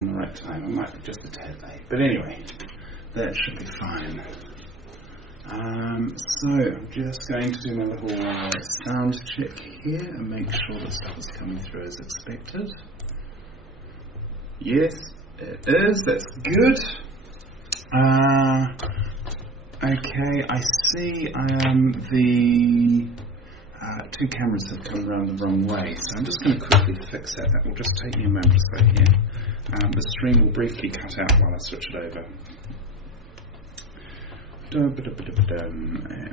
the right time. I might be just a tad late, but anyway, that should be fine. So I'm just going to do my little sound check here and make sure the stuff is coming through as expected. Yes, it is. That's good. Okay, I see the two cameras have come around the wrong way, so I'm just going to quickly fix that. That will just take me a moment to go here. The stream will briefly cut out while I switch it over.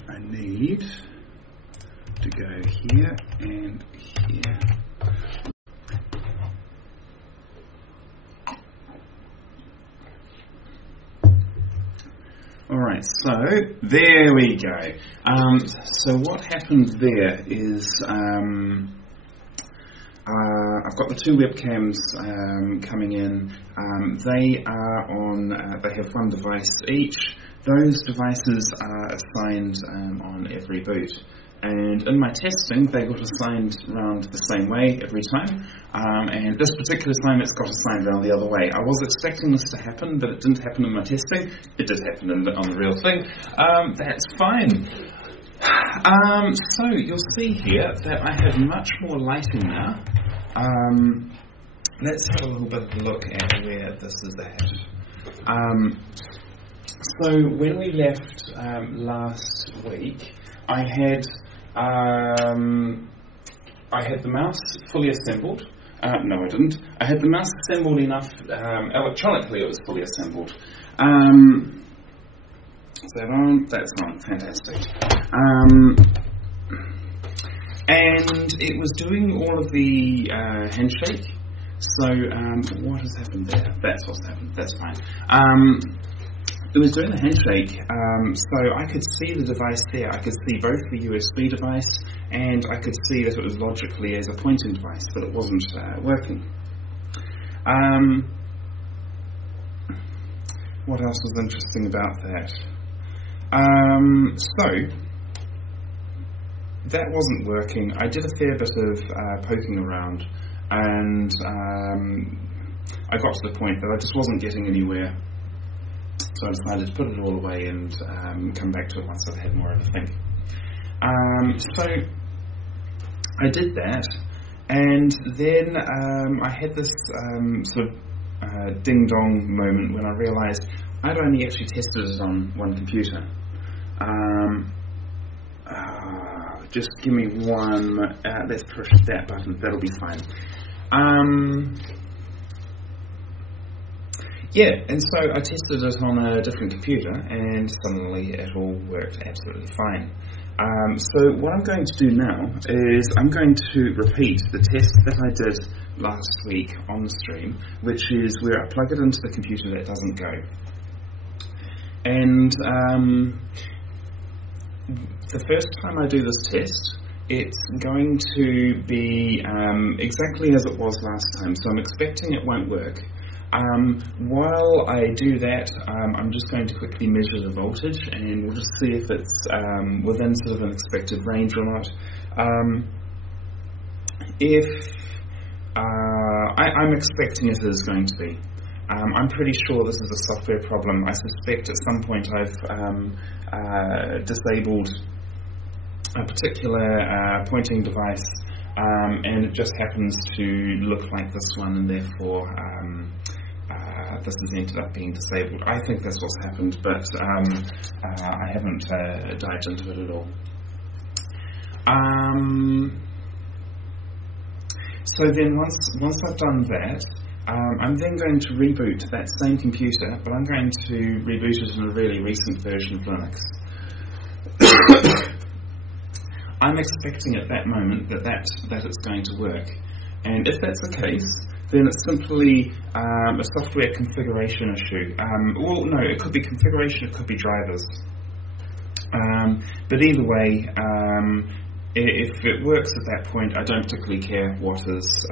I need to go here and here. Alright, so there we go. So what happened there is I've got the two webcams coming in. They are on, they have one device each. Those devices are assigned on every boot. And in my testing, they got assigned around the same way every time. And this particular time, it's got assigned around the other way. I was expecting this to happen, but it didn't happen in my testing. It did happen on the real thing. That's fine. So you'll see here that I have much more lighting now. Let's have a little bit of a look at where this is at. So when we left last week, I had the mouse fully assembled. No, I didn't. I had the mouse assembled enough, electronically it was fully assembled. Is that on? That's on. Fantastic. And it was doing all of the handshake. So what has happened there? That's what's happened. That's fine. It was doing the handshake, so I could see the device there. I could see both the USB device, and I could see that it was logically as a pointing device, but it wasn't working. What else was interesting about that? So that wasn't working. I did a fair bit of poking around, and I got to the point that I just wasn't getting anywhere. So I decided to put it all away and come back to it once I've had more of a think. So I did that, and then I had this sort of ding-dong moment when I realised I'd only actually tested it on one computer. Just give me one, let's push that button, that'll be fine. Yeah, and so I tested it on a different computer, and suddenly it all worked absolutely fine. So what I'm going to do now is I'm going to repeat the test that I did last week on the stream, which is where I plug it into the computer that doesn't go. And the first time I do this test, it's going to be exactly as it was last time, so I'm expecting it won't work. While I do that, I'm just going to quickly measure the voltage, and we'll just see if it's within sort of an expected range or not. I'm expecting it is going to be. I'm pretty sure this is a software problem. I suspect at some point I've disabled a particular pointing device, and it just happens to look like this one, and therefore this has ended up being disabled. I think that's what's happened, but I haven't dived into it at all. So then once I've done that, I'm then going to reboot that same computer, but I'm going to reboot it in a really recent version of Linux. I'm expecting at that moment that it's going to work. And if that's the case, then it's simply a software configuration issue. Well, no, it could be configuration, it could be drivers. But either way, if it works at that point, I don't particularly care what is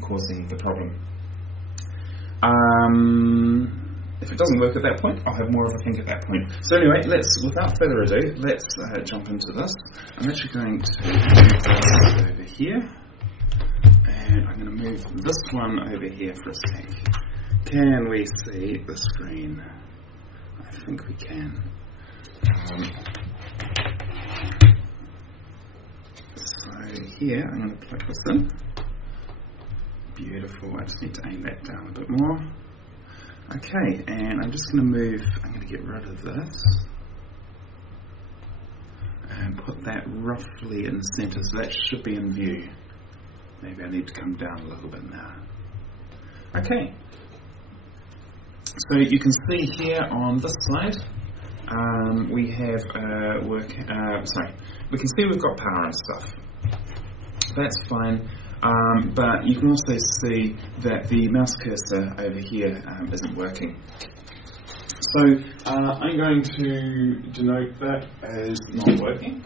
causing the problem. If it doesn't work at that point, I'll have more of a think at that point. So anyway, without further ado, let's jump into this. I'm actually going to move this over here, and I'm going to move this one over here for a sec. can we see the screen? I think we can. So here, I'm going to plug this in. Beautiful, I just need to aim that down a bit more. Okay, and I'm just going to move, I'm going to get rid of this. And put that roughly in the centre, so that should be in view. Maybe I need to come down a little bit now. Okay. So you can see here on this slide, we have we can see we've got power and stuff. That's fine, but you can also see that the mouse cursor over here isn't working. So I'm going to denote that as not working.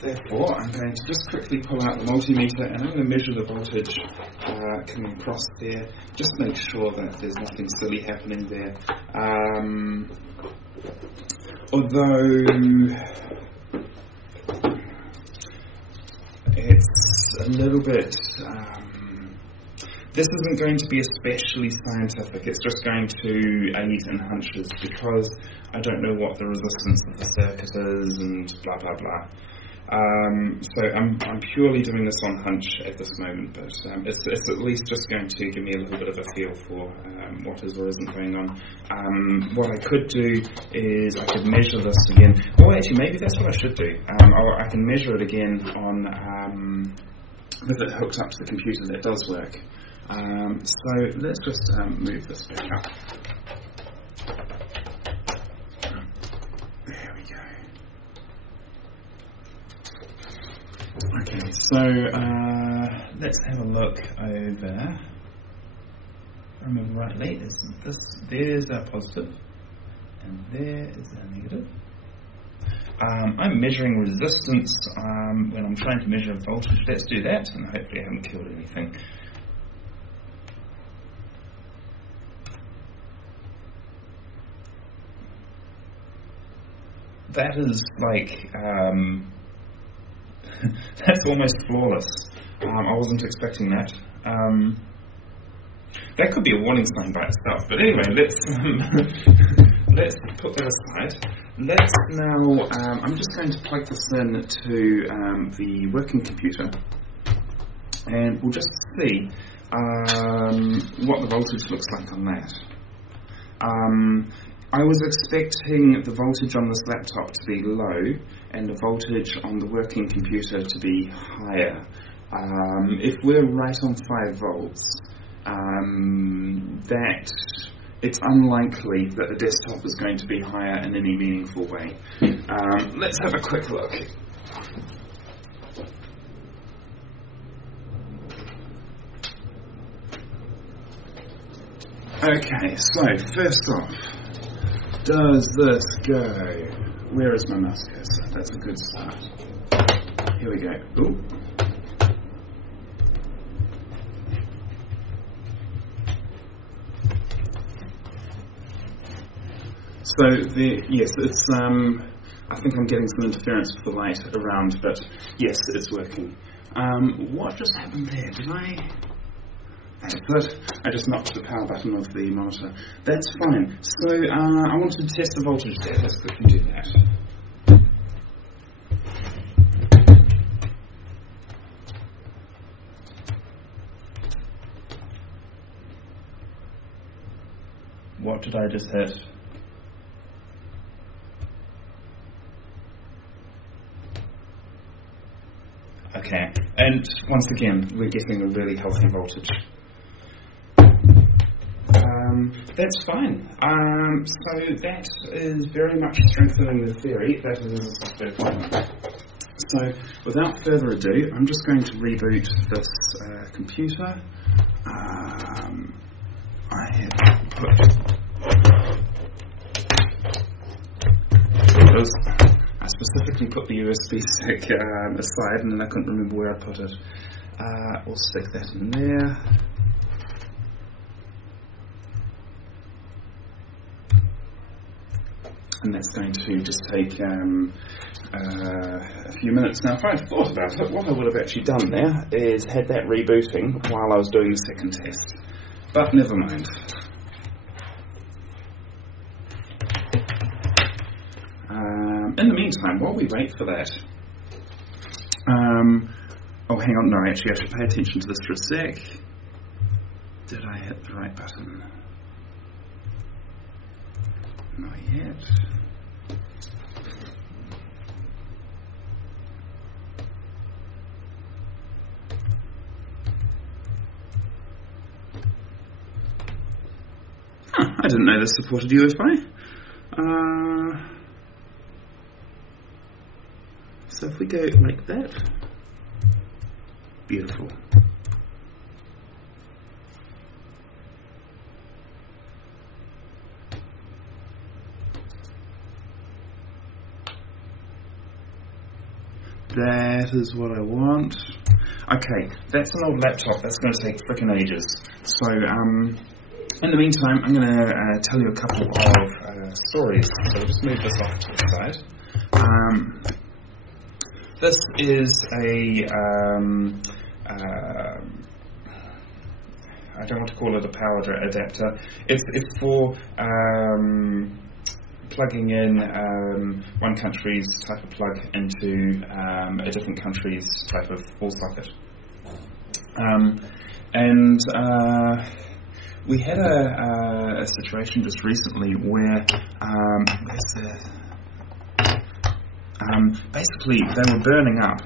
Therefore, I'm going to just quickly pull out the multimeter and I'm going to measure the voltage coming across there. Just make sure that there's nothing silly happening there. Although it's a little bit... this isn't going to be especially scientific, it's just going to aid in hunches because I don't know what the resistance of the circuit is and blah blah blah. So I'm purely doing this on hunch at this moment, but it's at least just going to give me a little bit of a feel for what is or isn't going on. What I could do is I could measure this again. Oh, actually, maybe that's what I should do. I can measure it again on with it hooked up to the computer. That does work. So let's just move this back up. There we go. Okay, so let's have a look over. Remember rightly, there's our positive, and there is our negative. I'm measuring resistance when I'm trying to measure voltage. Let's do that, and hopefully I haven't killed anything. That is like, that's almost flawless. I wasn't expecting that. That could be a warning sign by itself, but anyway, let's put that aside. Let's now, I'm just going to plug this in to the working computer, and we'll just see what the voltage looks like on that. I was expecting the voltage on this laptop to be low and the voltage on the working computer to be higher. If we're right on 5 volts, that it's unlikely that the desktop is going to be higher in any meaningful way. Let's have a quick look. Okay, so first off, does this go? Where is my mouse cursor? That's a good start. Here we go. Ooh. So yes, it's I think I'm getting some interference with the light around, but yes, it's working. What just happened there? Did I just knocked the power button of the monitor. That's fine. So I wanted to test the voltage there. Let's quickly do that. What did I just hit? Okay, and once again, we're getting a really healthy voltage. That's fine. So that is very much strengthening the theory that it is a software problem. So without further ado, I'm just going to reboot this computer. I have I specifically put the USB stick aside and then I couldn't remember where I put it. We'll stick that in there. And that's going to just take a few minutes. Now, if I had thought about it, what I would have actually done there is had that rebooting while I was doing the second test. But never mind. In the meantime, while we wait for that, oh, hang on, no, actually, I should pay attention to this for a sec. Did I hit the right button? Not yet. I didn't know this supported UFI. So if we go like that, beautiful. That is what I want. Okay, that's an old laptop. That's going to take frickin' ages. So, in the meantime, I'm going to tell you a couple of stories. So I'll just move this off to the side. This is I don't want to call it a power adapter. It's for plugging in one country's type of plug into a different country's type of wall socket. We had a situation just recently where basically they were burning up,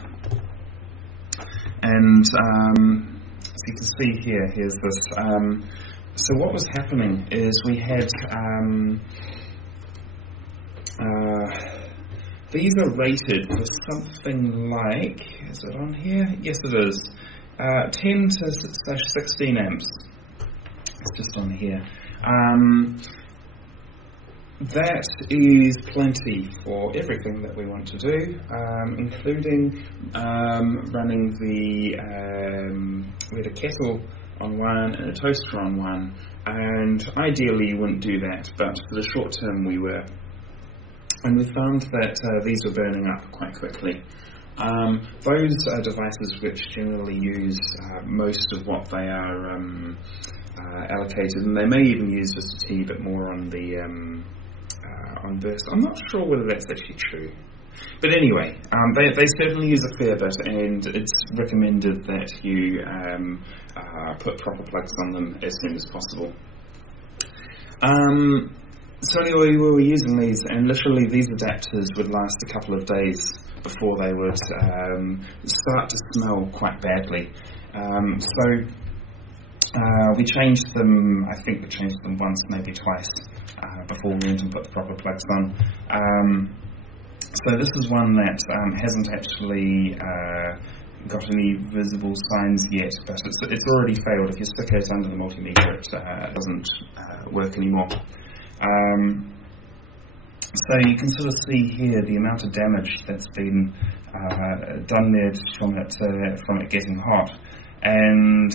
and as you can see here, here's this. So what was happening is we had these are rated for something like, is it on here? Yes, it is. 10 to 16 amps. It's just on here. That is plenty for everything that we want to do, including running we had a kettle on one and a toaster on one, and ideally you wouldn't do that, but for the short term we were. And we found that these were burning up quite quickly. Those are devices which generally use most of what they are allocated, and they may even use just a teeny bit more on the on burst. I'm not sure whether that's actually true, but anyway, they certainly use a fair bit, and it's recommended that you put proper plugs on them as soon as possible. So anyway, we were using these, and literally these adapters would last a couple of days before they would start to smell quite badly. We changed them, I think we changed them once, maybe twice, before we went and put the proper plugs on. So this is one that hasn't actually got any visible signs yet, but it's already failed. If you stick it under the multimeter, it doesn't work anymore. So you can sort of see here the amount of damage that's been done there from it getting hot, and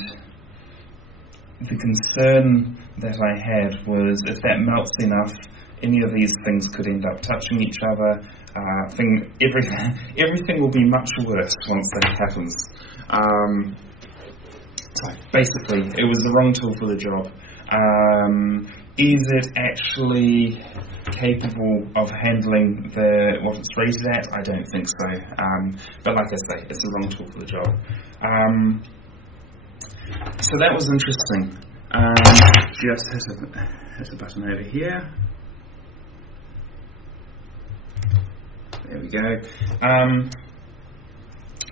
the concern that I had was if that melts enough, any of these things could end up touching each other. Everything will be much worse once that happens. So basically, it was the wrong tool for the job. Is it actually capable of handling what it's rated at? I don't think so. But like I say, it's the wrong tool for the job. So that was interesting. Just hit a button over here. There we go.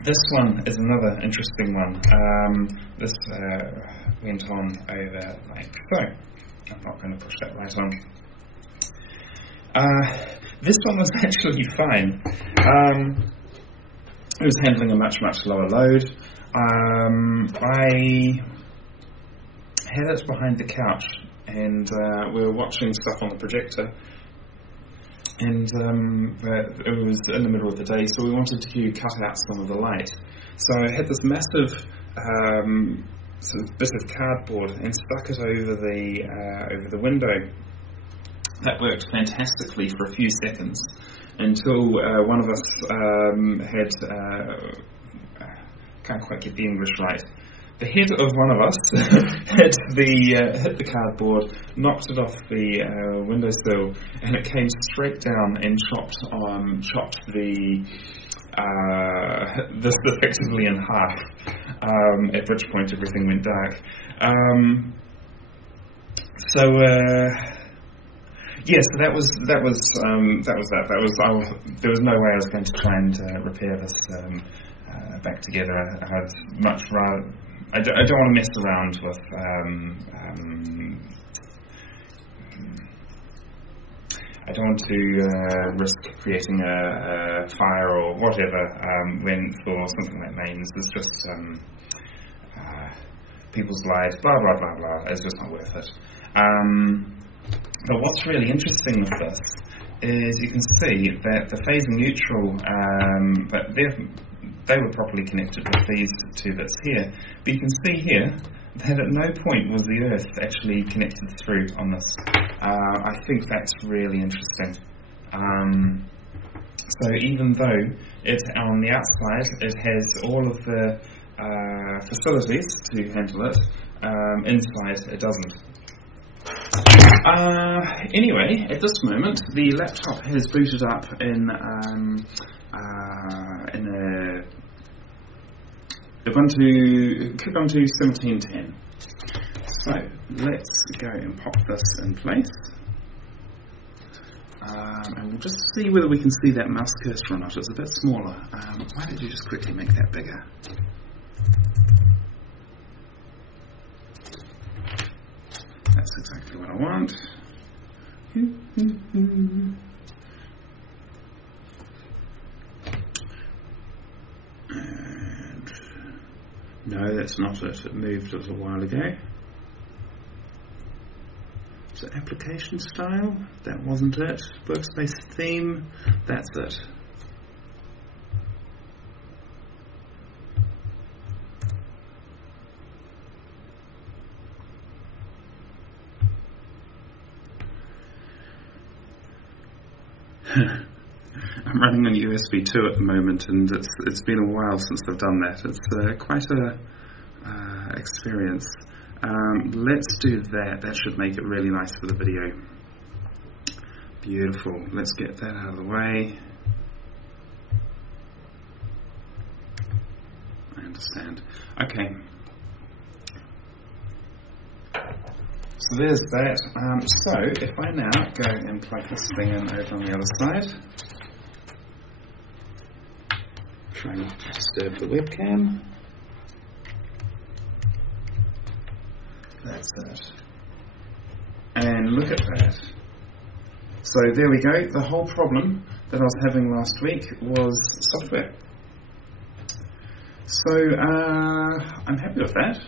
This one is another interesting one. This went on over like so. I'm not going to push that light on. This one was actually fine. It was handling a much, much lower load. I had it behind the couch, and we were watching stuff on the projector, and it was in the middle of the day, so we wanted to cut out some of the light. So I had this massive sort of bit of cardboard and stuck it over the window. That worked fantastically for a few seconds until one of us had can't quite get the English right. the head of one of us hit the cardboard, knocked it off the windowsill, and it came straight down and chopped this effectively in half. At which point everything went dark. So that was that. There was no way I was going to try and repair this back together. I'd much rather. I don't want to mess around with. I don't want to risk creating a fire or whatever when for something like mains. It's just people's lives. Blah blah blah blah. It's just not worth it. But what's really interesting with this is you can see that the phase and neutral, but they were properly connected with these two bits here. But you can see here that at no point was the Earth actually connected through on this. I think that's really interesting. So even though on the outside it has all of the facilities to handle it, inside it doesn't. Anyway, at this moment, the laptop has booted up in Ubuntu 17.10. So let's go and pop this in place, and we'll just see whether we can see that mouse cursor or not. It's a bit smaller. Why don't you just quickly make that bigger? That's exactly what I want. And no, that's not it. It moved a little while ago. So application style, that wasn't it. Workspace theme, that's it. I'm running on USB 2 at the moment, and it's been a while since I've done that. It's quite a experience. Let's do that. That should make it really nice for the video. Beautiful. Let's get that out of the way. I understand. Okay. So there's that. So if I now go and plug this thing in over on the other side, try not to disturb the webcam. That's it. And look at that. So there we go. The whole problem that I was having last week was software. So I'm happy with that.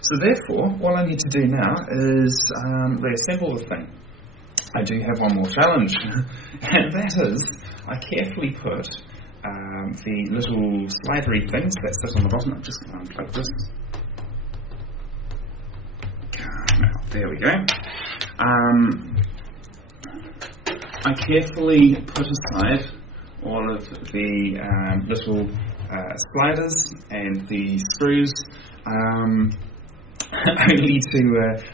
So therefore, all I need to do now is reassemble the thing. I do have one more challenge, and that is I carefully put the little slidery things that sit on the bottom. I'm just going to unplug this. There we go. I carefully put aside all of the little sliders and the screws, only to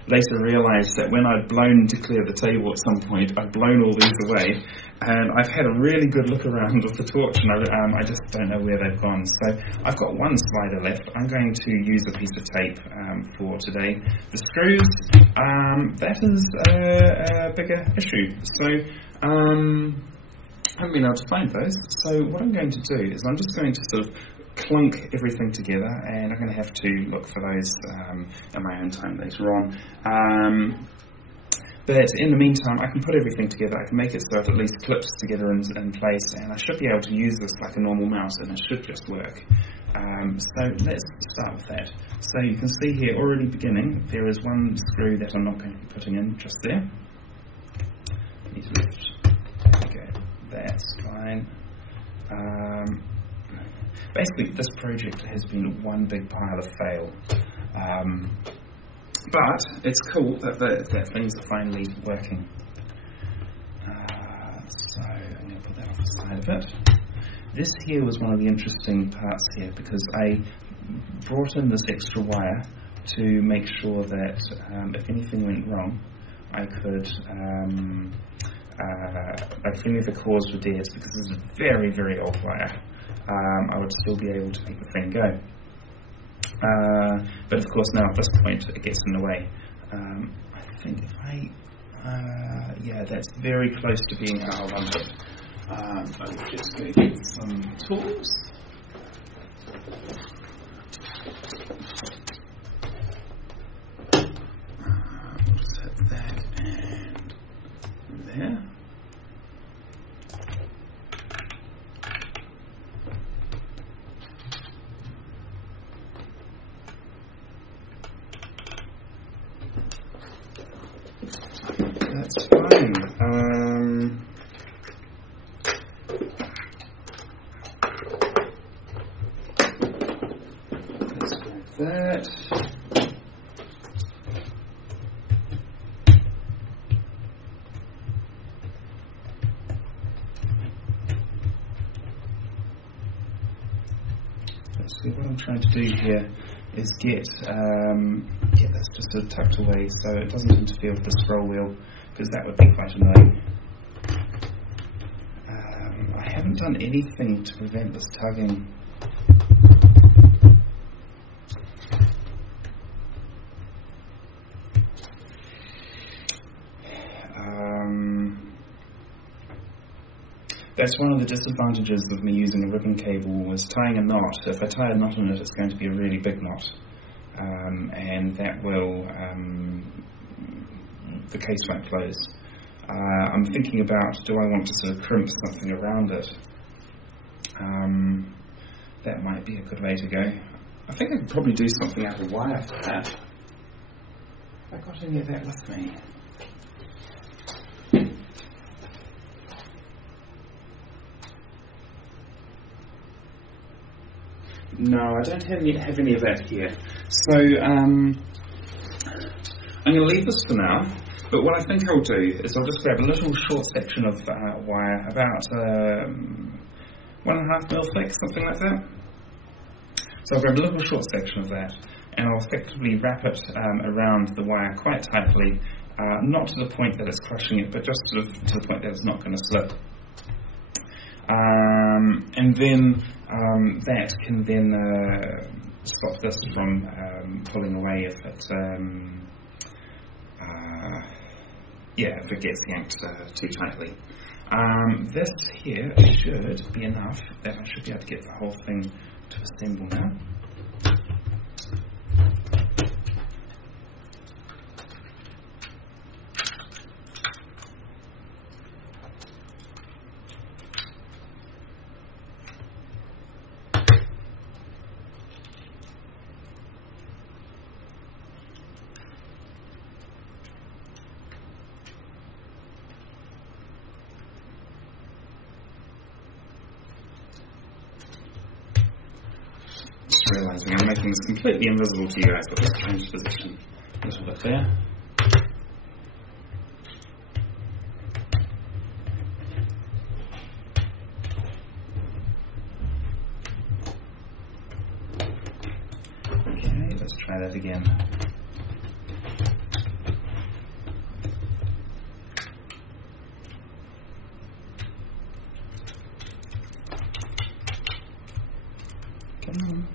later realise that when I'd blown to clear the table at some point, I'd blown all these away, and I've had a really good look around with the torch, and I just don't know where they've gone. So I've got one slider left. I'm going to use a piece of tape for today. The screws, that is a bigger issue. So I haven't been able to find those. So what I'm going to do is I'm just going to sort of clunk everything together, and I'm going to have to look for those in my own time later on. But in the meantime, I can put everything together. I can make it so it at least clips together in place, and I should be able to use this like a normal mouse, and it should just work. So let's start with that. So you can see here already beginning, there is one screw that I'm not going to be putting in just there. I need to lift. There we go. That's fine. Basically, this project has been one big pile of fail. But it's cool that things are finally working. So I'm going to put that off the side of it. This here was one of the interesting parts here, because I brought in this extra wire to make sure that if anything went wrong, I could, like if any of the cores were dead, because this is a very, very old wire, I would still be able to make the thing go. But of course now at this point it gets in the way. I think if yeah, that's very close to being how I want it. I'm just going to get some tools. We'll just hit that and there. That's fine. Let's grab that. Let's see, what I'm trying to do here is get this just sort of tucked away so it doesn't interfere with the scroll wheel, because that would be quite annoying. I haven't done anything to prevent this tugging. That's one of the disadvantages of me using a ribbon cable, was tying a knot. If I tie a knot in it, it's going to be a really big knot, and that will, the case won't close. I'm thinking about, do I want to sort of crimp something around it? That might be a good way to go. I think I could probably do something out of wire for that. Have I got any of that with me? No, I don't have any of that here. So I'm going to leave this for now. But what I think I'll do is I'll just grab a little short section of wire, about 1.5 mil thick, something like that. So I'll grab a little short section of that, and I'll effectively wrap it around the wire quite tightly, not to the point that it's crushing it, but just sort of to the point that it's not going to slip. And then that can then stop this from pulling away if it if it gets yanked too tightly. This here should be enough that I should be able to get the whole thing to assemble now. Realising I'm making this completely invisible to you guys, but let's change position a little bit there. Okay, let's try that again. Come on.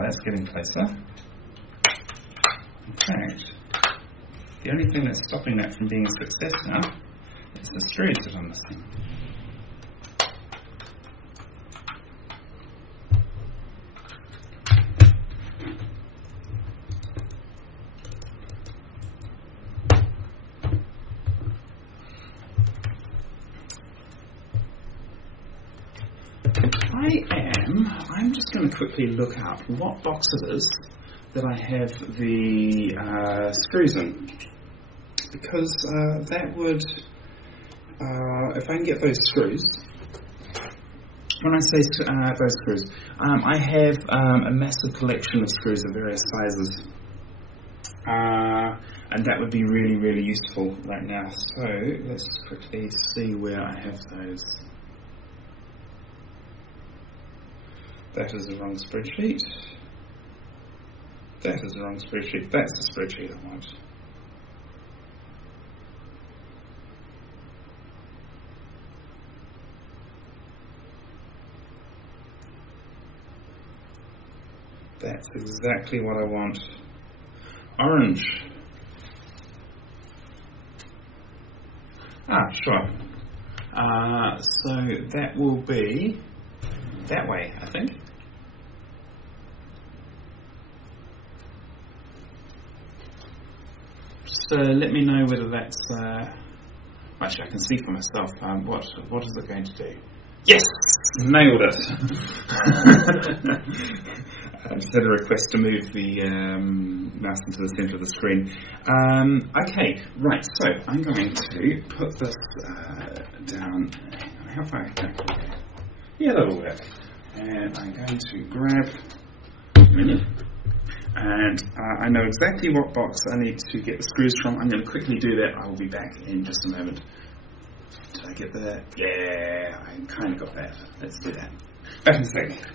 That's getting closer. In fact, the only thing that's stopping that from being a success now is the screws that I'm missing. I'm just going to quickly look up what box it is that I have the screws in, because that would, if I can get those screws, when I say those screws, I have a massive collection of screws of various sizes. and that would be really, really useful right now. So let's quickly see where I have those. That is the wrong spreadsheet. That is the wrong spreadsheet. That's the spreadsheet I want. That's exactly what I want. Orange. Sure. So that will be that way, I think. So let me know whether that's... actually, I can see for myself. What is it going to do? Yes! Nailed it! I just had a request to move the mouse into the centre of the screen. Okay, right, so I'm going to put this down. How far? Yeah, that'll work. And I'm going to grab a minute. And I know exactly what box I need to get the screws from. I'm going to quickly do that. I will be back in just a moment. Did I get that? Yeah, I kind of got that. Let's do that. Back in a second.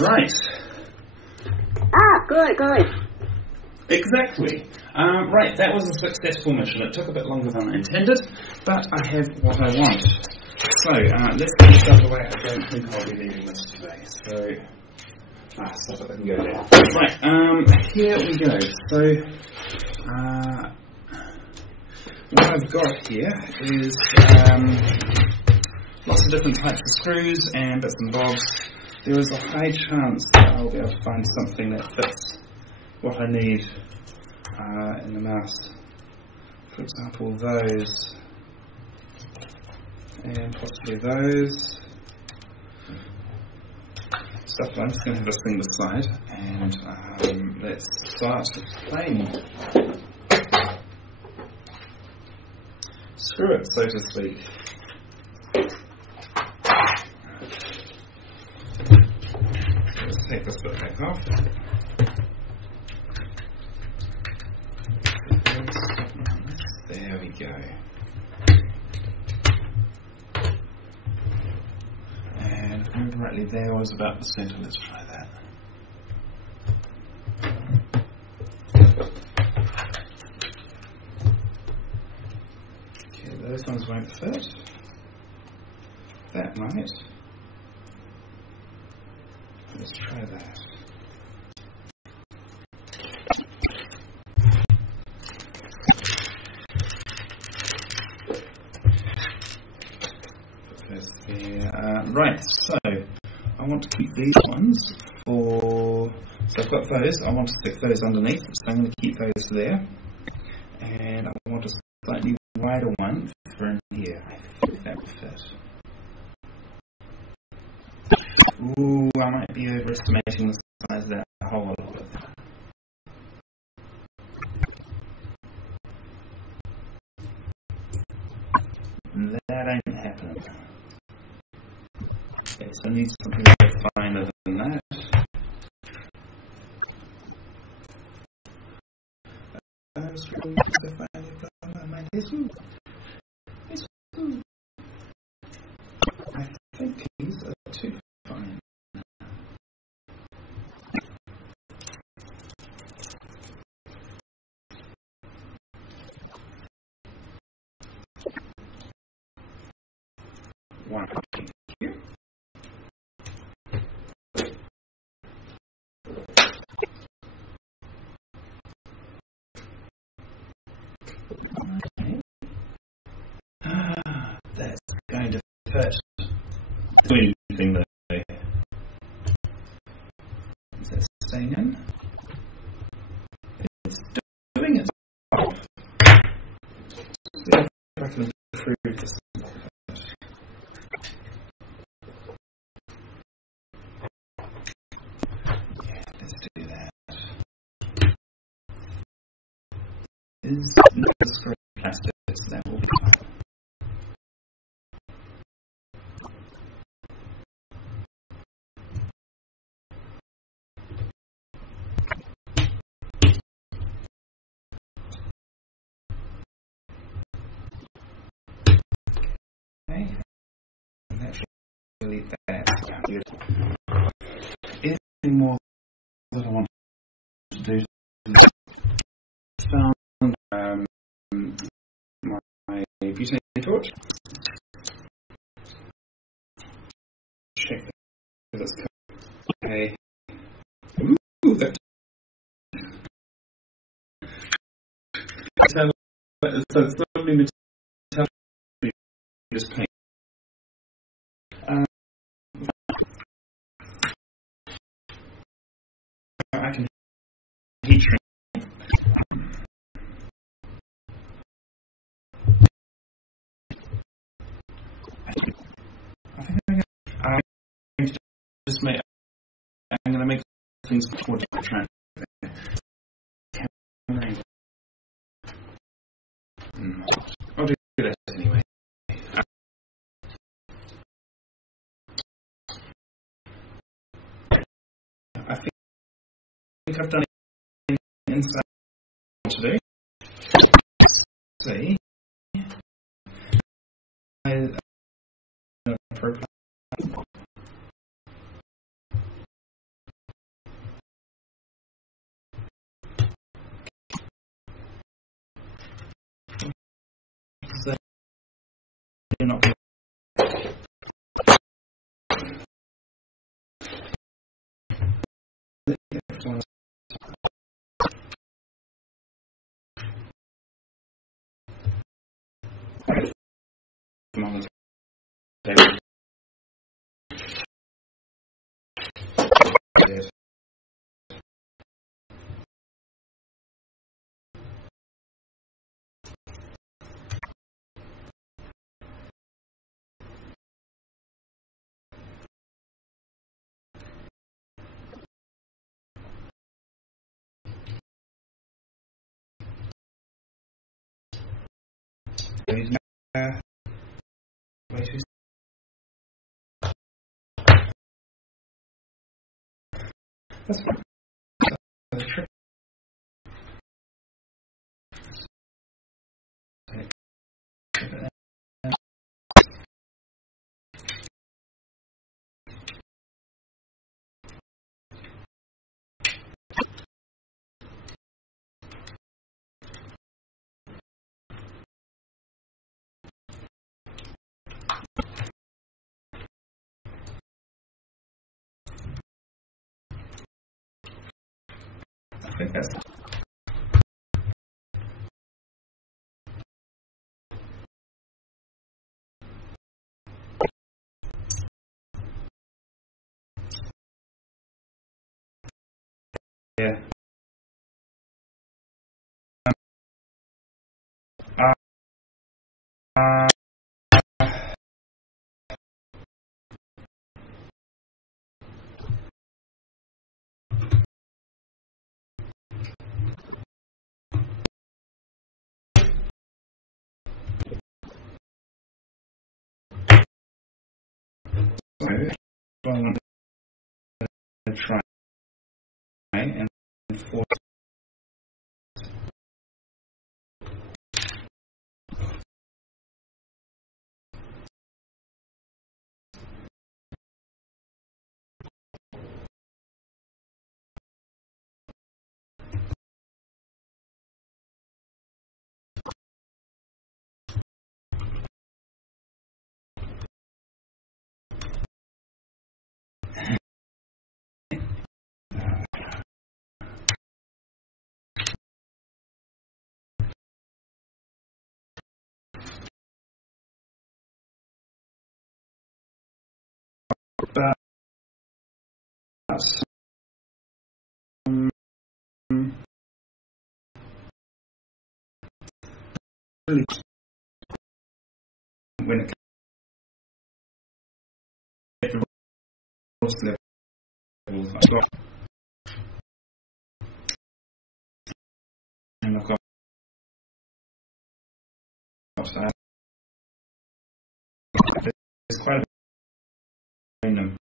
Right. Good. Exactly. Right, that was a successful mission. It took a bit longer than I intended, but I have what I want. So, let's get this out of the way. I don't think I'll be needing this today. So, stuff that can go there. Right, here we go. So, what I've got here is lots of different types of screws and bits and bobs. There is a high chance that I'll be able to find something that fits what I need in the mouse. For example, those, and possibly those. Stuff. I'm just going to have this thing beside, and let's start playing. Screw it, so to speak. Let's take this bit back off. There we go. And if I remember rightly, there was about the centre. Let's try that. Okay, those ones won't fit. That might. Let's try that. Right, so I want to keep these ones for. So I've got those. I want to stick those underneath. So I'm going to keep those there, and I want a slightly wider one for in here. I think that would fit. Ooh, I might be overestimating the size of that hole a little bit. That ain't happening. Okay, so I need something a bit finer than that. I think these are too fine. One. That's going to fit. Anything though. Is that staying in? It's doing its job. See if I can improve this. Yeah, let's do that. Is the screw plastic? That will be fine. Okay, and that's really that. Anything more that I want to do? Found my butane torch. Check that it's okay. Ooh, that. So it's not only metal, just paint. I can heat shrink. I think I'm going to just make. I'm going to make things more transparent. I'll do that anyway. I think I've done it inside to do. See, not good. On the table. That's the trick. I think that's yeah. I'm going to try and force. When it comes to levels, I've got and I've got there's quite a bit in them.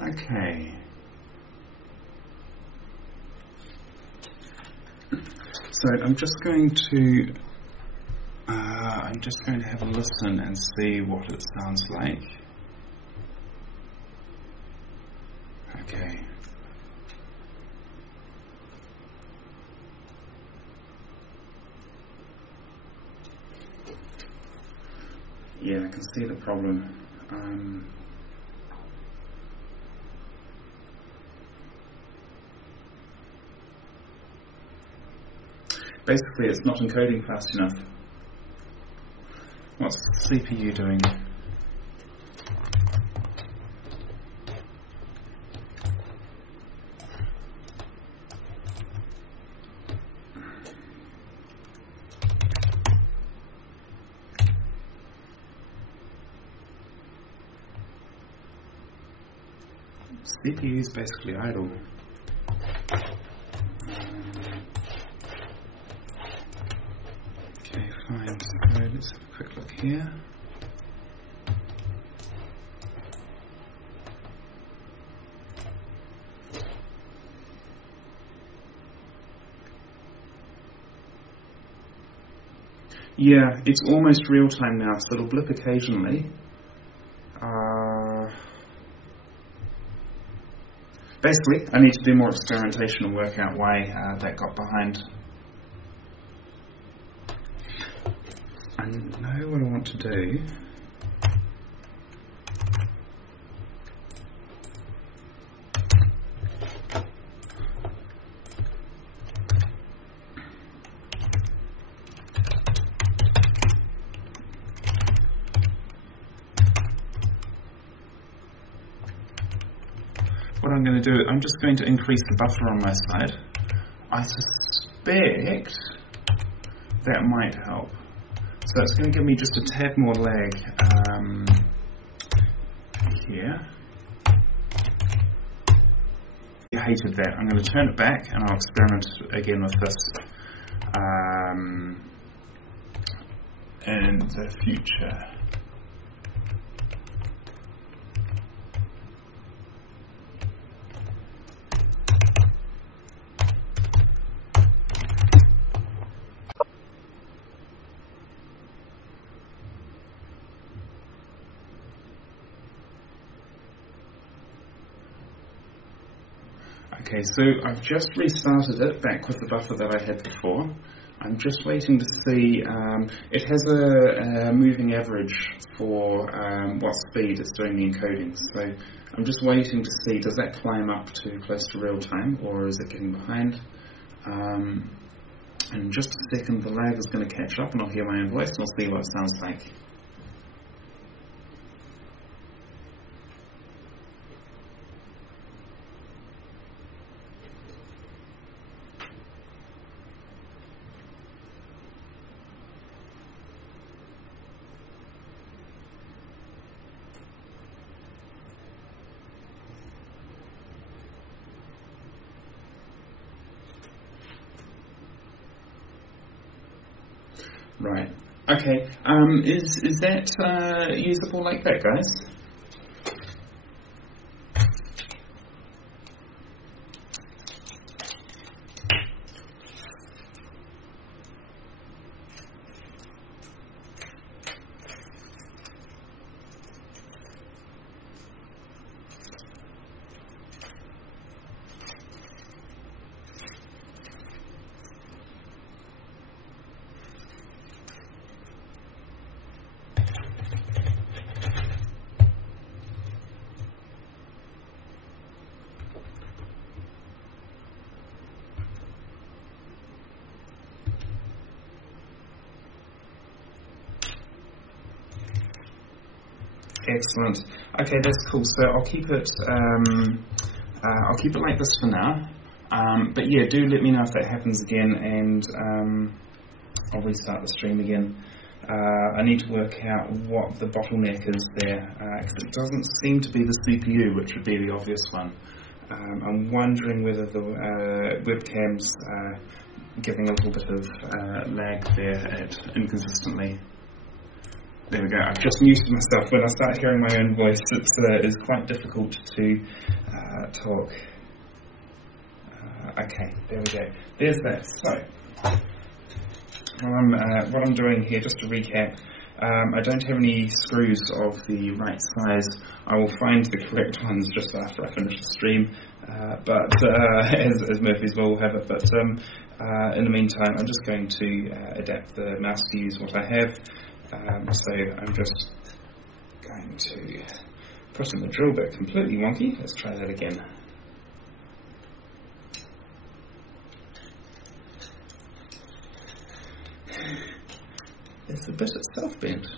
Okay. So I'm just going to have a listen and see what it sounds like. Okay. Yeah, I can see the problem. Basically, it's not encoding fast enough. What's the CPU doing? CPU is basically idle. Okay, fine. So let's have a quick look here. Yeah, it's almost real time now, so it'll blip occasionally. Basically, I need to do more experimentation and work out why that got behind. I know what I want to do. What I'm going to do, I'm just going to increase the buffer on my side. I suspect that might help. So it's going to give me just a tad more lag here. I hated that. I'm going to turn it back and I'll experiment again with this in the future. Okay, so I've just restarted it back with the buffer that I had before. I'm just waiting to see, it has a moving average for what speed it's doing the encoding. So I'm just waiting to see, does that climb up to close to real time or is it getting behind? And in just a second the lag is going to catch up and I'll hear my own voice and I'll see what it sounds like. Right. Okay. Is that usable like that, guys? Excellent. Okay, that's cool. So I'll keep it like this for now. But yeah, do let me know if that happens again, and I'll restart the stream again. I need to work out what the bottleneck is there, because it doesn't seem to be the CPU, which would be the obvious one. I'm wondering whether the webcam's giving a little bit of lag there inconsistently. There we go. I've just muted myself. When I start hearing my own voice, it's quite difficult to talk. Okay, there we go. There's that. So, what I'm doing here, just to recap, I don't have any screws of the right size. I will find the correct ones just after I finish the stream, but as Murphy's Law will have it. But in the meantime, I'm just going to adapt the mouse to use what I have. So I'm just going to put in the drill bit completely wonky. Let's try that again. Is the bit itself bent?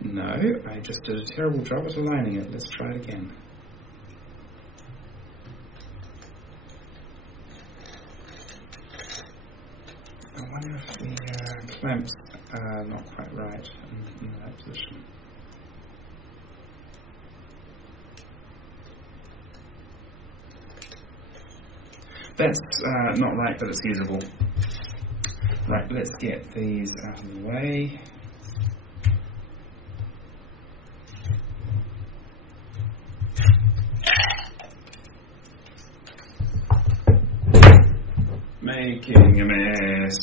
No, I just did a terrible job at aligning it. Let's try it again. I wonder if the clamps are not quite right in that position. That's not right, but it's usable. Right, let's get these out of the way. Making a mess.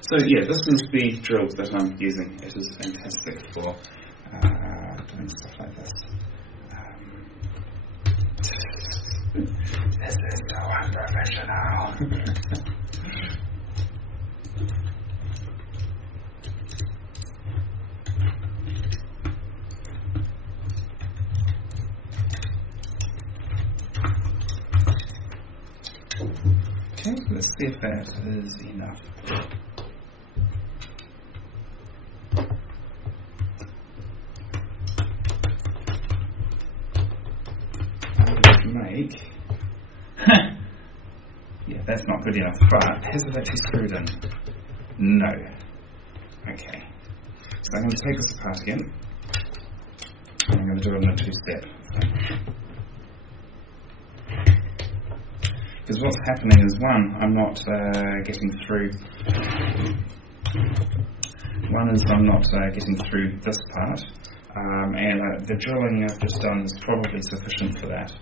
So yeah, this is the drill that I'm using. It is fantastic for doing stuff like this. This is so unprofessional. Okay, let's see if that is enough. Make yeah, that's not good enough, but has it actually screwed in? No. Okay, so I'm going to take this apart again, and I'm going to do it in a two-step. Because what's happening is, one, I'm not getting through. One is I'm not getting through this part, and the drilling I've just done is probably sufficient for that.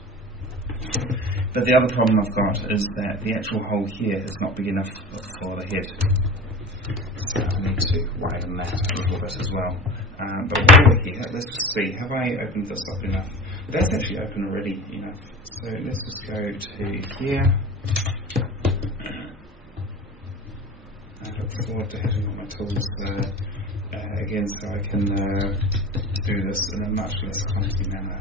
But the other problem I've got is that the actual hole here is not big enough for the head. So I need to widen that a little bit as well. But while we're here, let's just see, have I opened this up enough? That's actually open already enough. So let's just go to here. I look forward to having all my tools again, so I can do this in a much less clunky manner.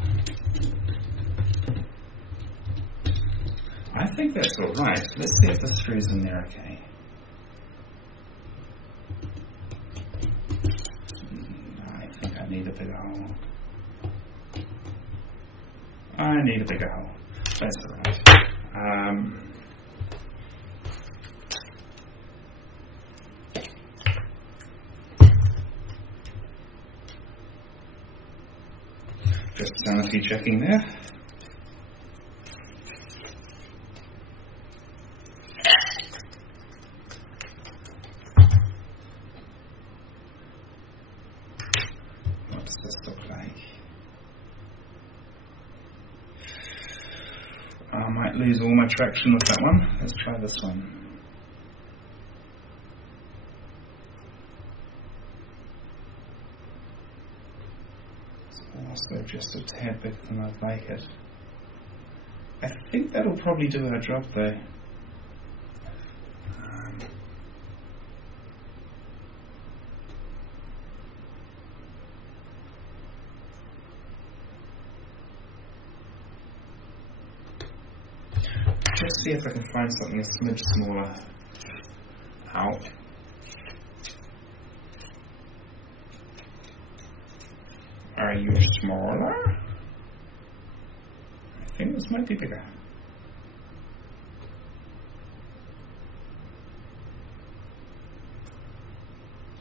I think that's alright. Let's see if the screw's in there okay. I think I need a bigger hole. I need a bigger hole. That's alright. Just sanity checking there. I might lose all my traction with that one. Let's try this one. It's also just a tad bigger than I'd like it. I think that'll probably do our job though. Let's see if I can find something a smidge smaller. Ow. Are you smaller? I think this might be bigger.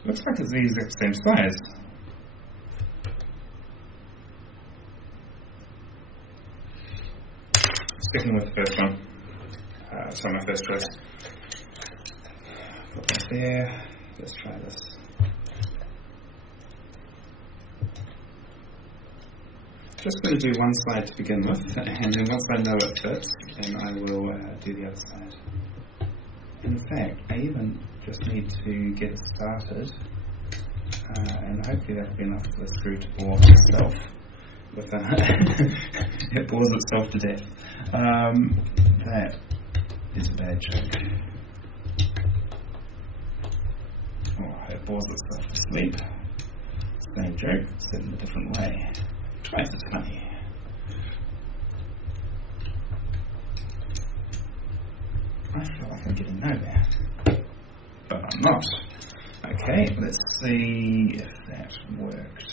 Looks like it's the exact same size. Sticking with the first one. So my first choice. Put that there. Let's try this. Just going to do one side to begin with, and then once I know it fits, then I will do the other side. In fact, I even just need to get it started, and hopefully that'll be enough for the screw to bore itself. It bores itself to death. That is a bad joke. Oh, it bores itself to sleep. Same joke, said in a different way. Twice as funny. I feel like I'm getting nowhere, but I'm not. Okay, let's see if that worked.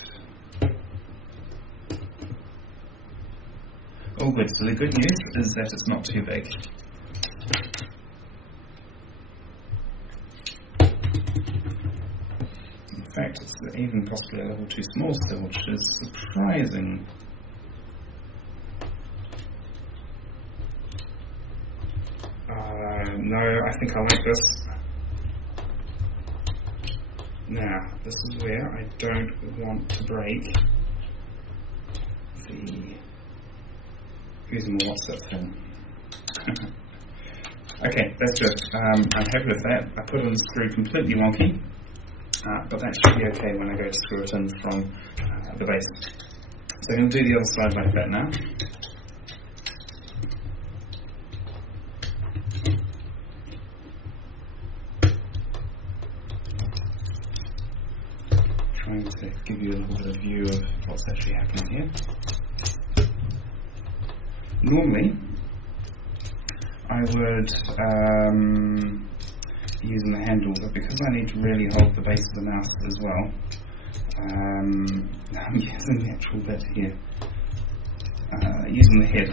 Oh good, so the good news is that it's not too big. In fact, it's even possibly a little too small still, which is surprising. No, I think I like this. Now, this is where I don't want to break the... Who's more what's that thing? Okay, that's good. I'm happy with that. I put it in the screw completely wonky, but that should be okay when I go to screw it in from the base. So I'm going to do the other side like that now. Trying to give you a little bit of view of what's actually happening here. Normally, I would using the handle, but because I need to really hold the base of the mouse as well, I'm using the actual bit here, using the head.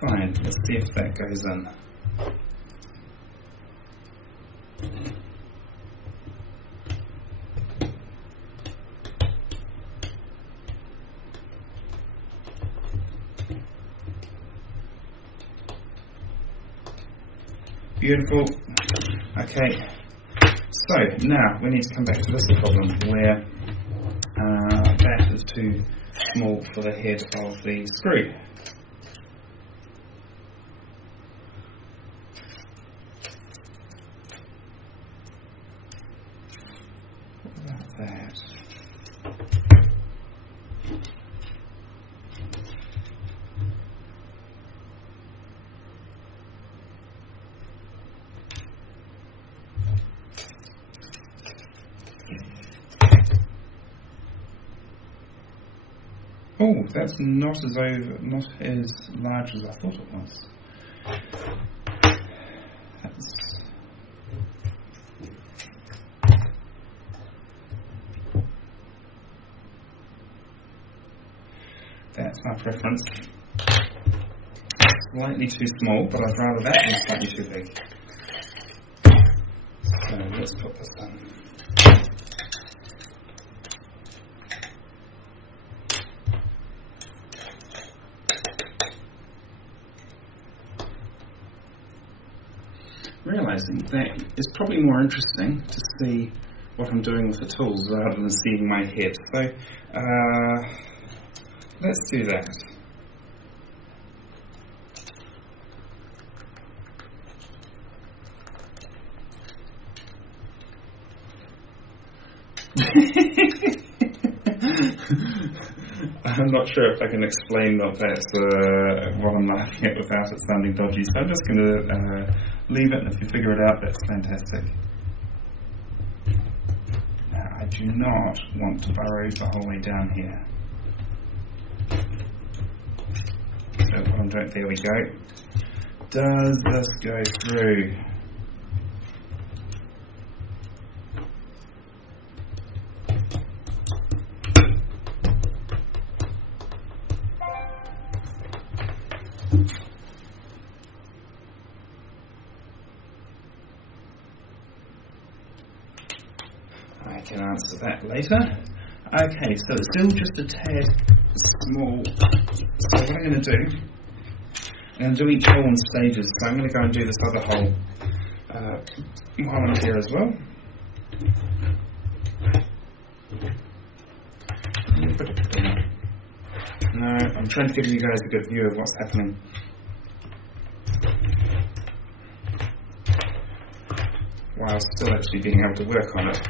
Fine, let's see if that goes in. Beautiful. Okay, so now we need to come back to this problem where that is too small for the head of the screw. What about that? Oh, that's not as large as I thought it was. That's my preference. Slightly too small, but I'd rather that than slightly too big. So let's put this in. Realising that it's probably more interesting to see what I'm doing with the tools rather than seeing my head. So let's do that. I'm not sure if I can explain what I'm laughing at without it sounding dodgy, so I'm just going to leave it, and if you figure it out, that's fantastic. Now, I do not want to burrow the whole way down here. So what I'm doing, there we go. Does this go through? I can answer that later. Okay, so it's still just a tad small. So what I'm going to do, I'm going to do each hole in stages. So I'm going to go and do this other hole while I'm here as well. No, I'm trying to give you guys a good view of what's happening. While still actually being able to work on it.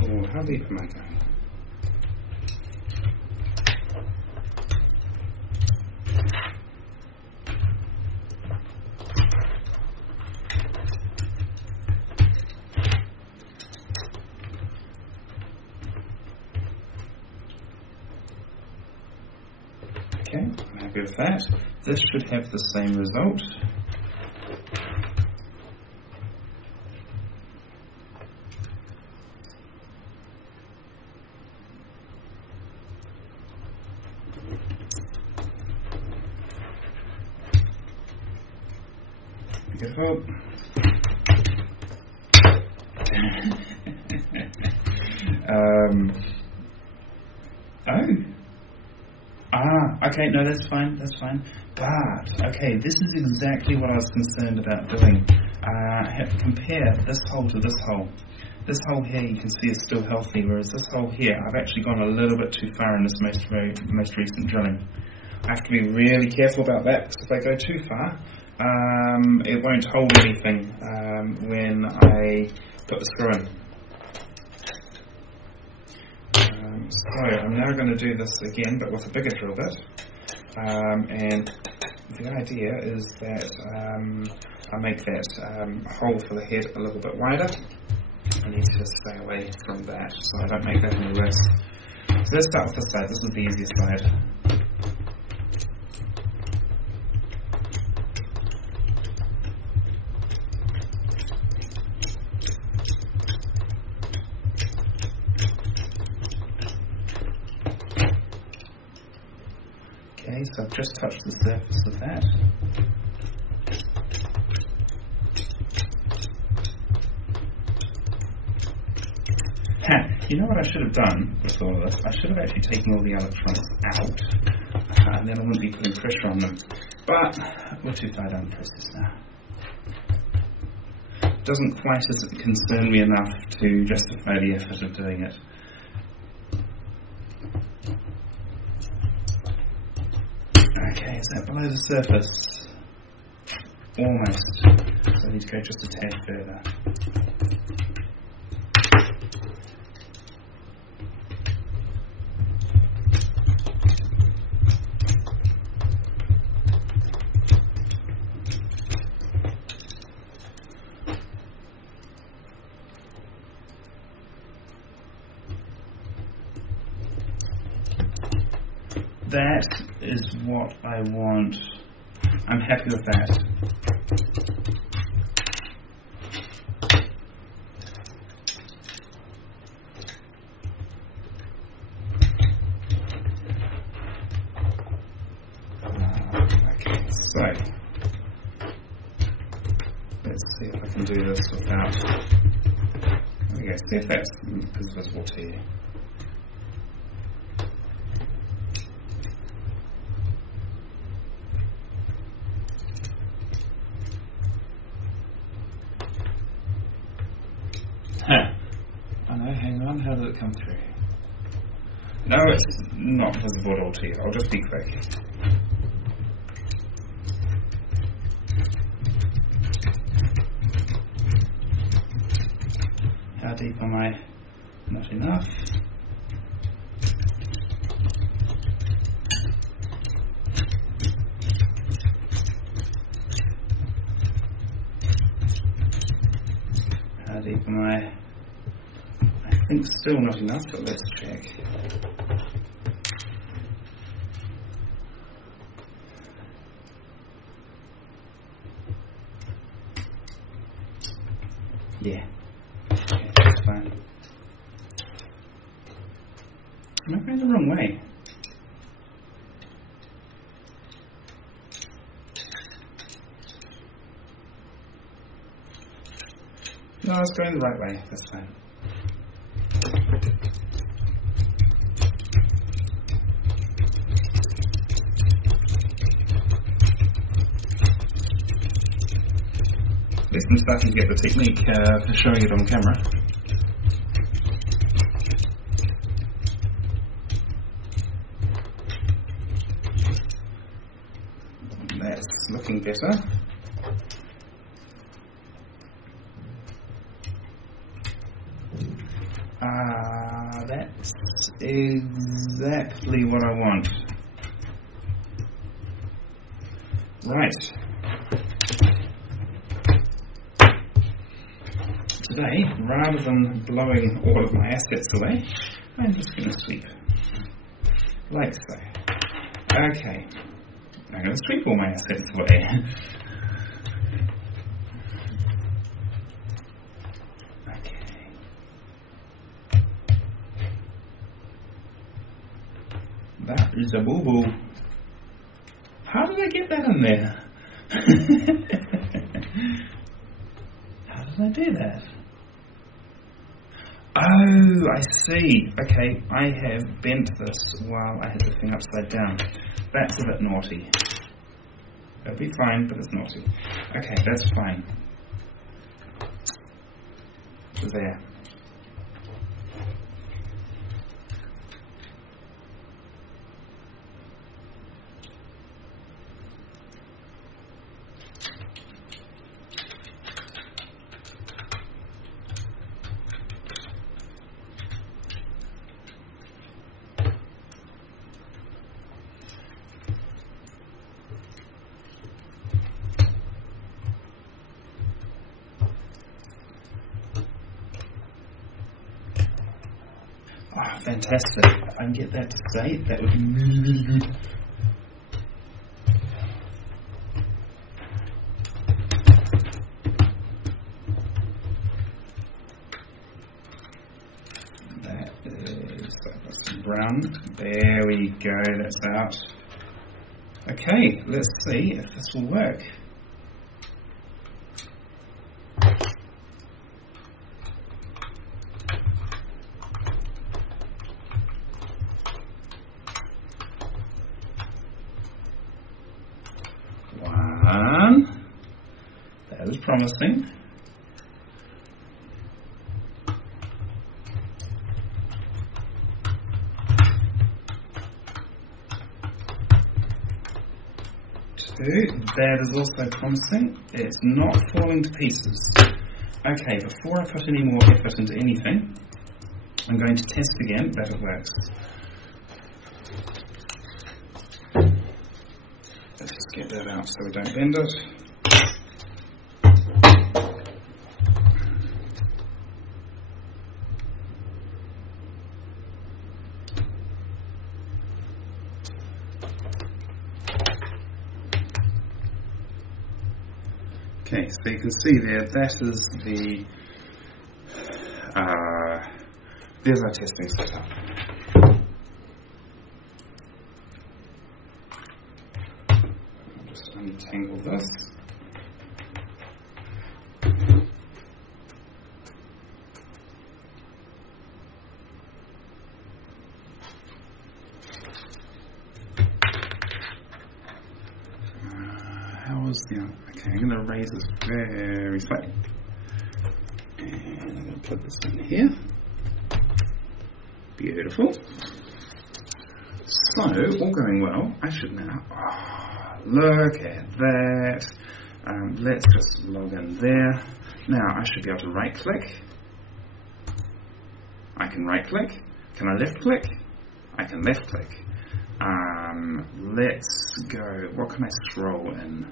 Oh, how deep am I going? Okay, I'm happy with that. This should have the same result. Beautiful. Okay, no, that's fine. But, okay, this is exactly what I was concerned about doing. Compare this hole to this hole. This hole here you can see is still healthy, whereas this hole here, I've actually gone a little bit too far in this most recent drilling. I have to be really careful about that, because if I go too far, it won't hold anything when I put the screw in. So I'm now going to do this again, but with a bigger drill bit. And the idea is that I make that hole for the head a little bit wider. I need to stay away from that so I don't make that any worse. So let's start with this side. This is the easiest side. Okay, so I've just touched the surface of that. You know what I should have done with all of this? I should have actually taken all the electronics out, and then I wouldn't be putting pressure on them. But we're too far down the process now. It doesn't quite concern me enough to justify the effort of doing it. Okay, is that below the surface? Almost. So I need to go just a tad further. That is what I want. I'm happy with that. Okay, so let's see if I can do this without. There we go. See if that's visible to you. Oh no, hang on, how did it come through? No, it's not visible at all to you. I'll just be quick. How deep am I? Not enough. How deep am I? I think still not enough, but let's check. Yeah. Okay, that's fine. Am I going the wrong way? No, I was going the right way. That's fine. At least I'm starting to get the technique for showing it on camera. That's looking better. That's exactly what I want. Right. Today, rather than blowing all of my assets away, I'm just going to sweep. Like so. Okay. I'm going to sweep all my assets away. That is a boo-boo. How did I get that in there? did I do that? Oh, I see. Okay, I have bent this while I had the thing upside down. That's a bit naughty. It'll be fine, but it's naughty. Okay, that's fine. There. Oh, fantastic. If I can get that to stay, that would be really, really good. That is brown. There we go, that's out. Okay, let's see if this will work. That is promising. Two, that is also promising. It's not falling to pieces. Okay, before I put any more effort into anything, I'm going to test again that it works. Let's just get that out so we don't bend it. Okay, so you can see there, that is the, there's our testing setup. I'll just untangle this. Okay, I'm going to raise this very slightly. And I'm going to put this in here. Beautiful. So, all going well, I should now, look at that. Let's just log in there. Now, I should be able to right click. I can right click. Can I left click? I can left click. Let's go, what can I scroll in?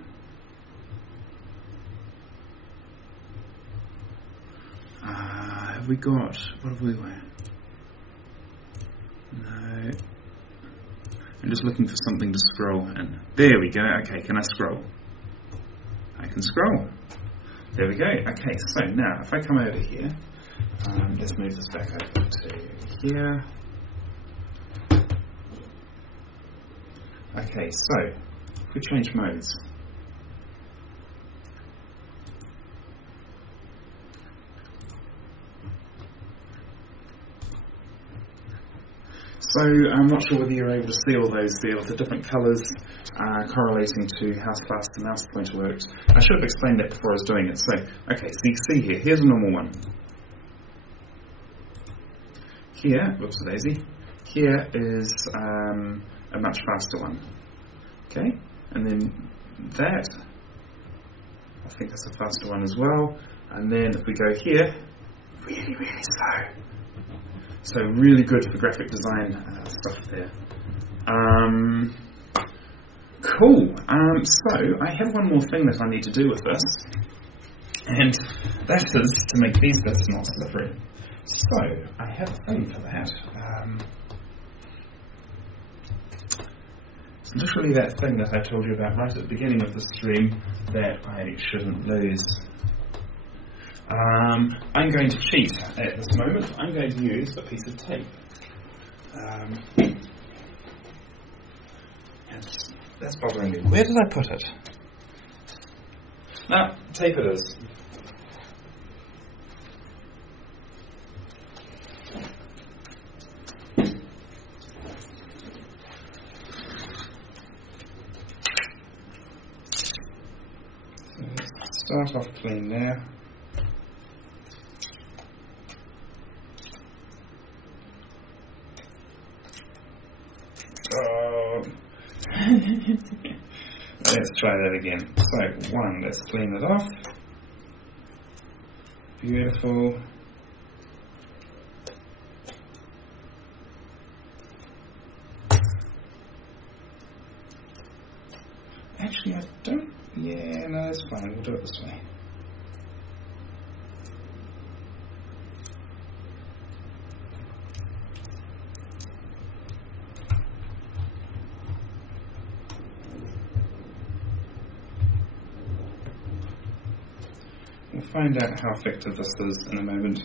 Have we got, what have we got? No. I'm just looking for something to scroll in. There we go. Okay, can I scroll? I can scroll. There we go. Okay, so now if I come over here, let's move this back over to here. Okay, so if we change modes. So I'm not sure whether you're able to see all those there with the different colours correlating to how fast the mouse pointer worked. I should have explained that before I was doing it. So, okay, so you can see here, here's a normal one. Here, whoops daisy, here is a much faster one. Okay, and then that, I think that's a faster one as well. And then if we go here, really, really slow. So really good for graphic design stuff there. Cool. So I have one more thing that I need to do with this, and that is to make these bits not slippery. So I have a thing for that. It's literally that thing that I told you about right at the beginning of the stream that I shouldn't lose. I'm going to cheat at this moment. I'm going to use a piece of tape. That's bothering me. Where did I put it? No, tape it is. Start off clean there. Oh. Let's try that again. So, one, let's clean it off. Beautiful. Actually, I don't... Yeah, no, that's fine. We'll do it this way. We'll find out how effective this is in a moment.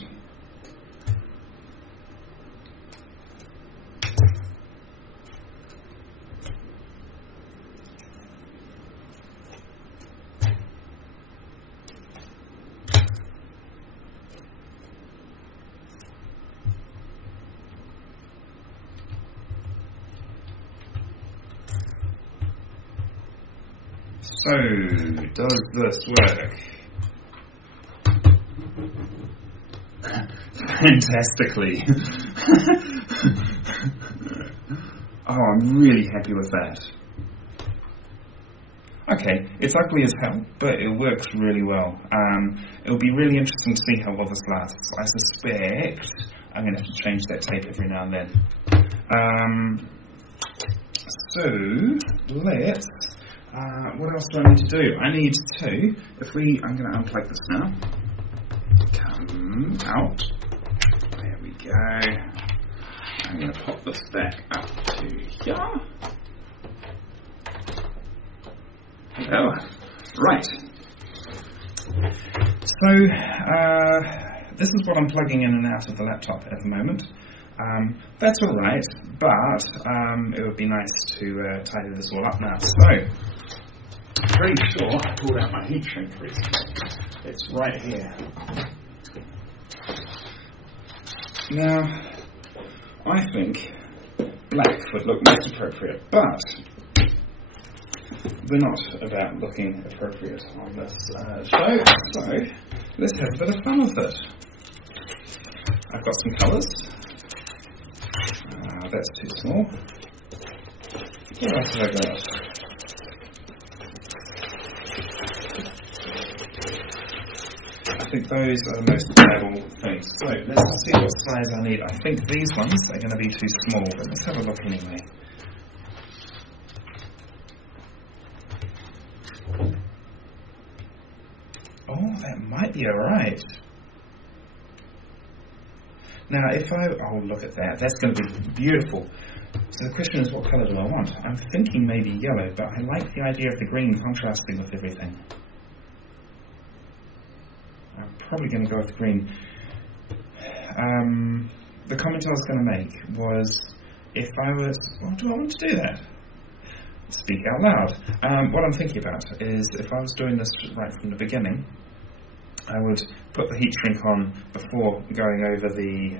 So, does this work? Fantastically. Oh, I'm really happy with that. Okay, it's ugly as hell, but it works really well. It'll be really interesting to see how well this lasts. I suspect I'm going to have to change that tape every now and then. So, let's... what else do I need to do? I need to... I'm going to unplug this now. Come out. There we go. I'm going to pop this back up to here. Oh, right. So, this is what I'm plugging in and out of the laptop at the moment. That's alright, but it would be nice to tidy this all up now. So, I'm pretty sure I pulled out my heat shrink recently. It's right here. Now, I think black would look most appropriate, but we're not about looking appropriate on this show, so let's have a bit of fun with it. I've got some colours. That's too small. What else have I got? I think those are the most valuable things. So let's see what size I need. I think these ones are going to be too small, but let's have a look anyway. Oh, that might be alright. Now, oh, look at that. That's going to be beautiful. So the question is, what colour do I want? I'm thinking maybe yellow, but I like the idea of the green contrasting with everything. I'm probably going to go with green. The comment I was going to make was, if I was... Well, do I want to do that? Speak out loud. What I'm thinking about is, if I was doing this right from the beginning, I would put the heat shrink on before going over the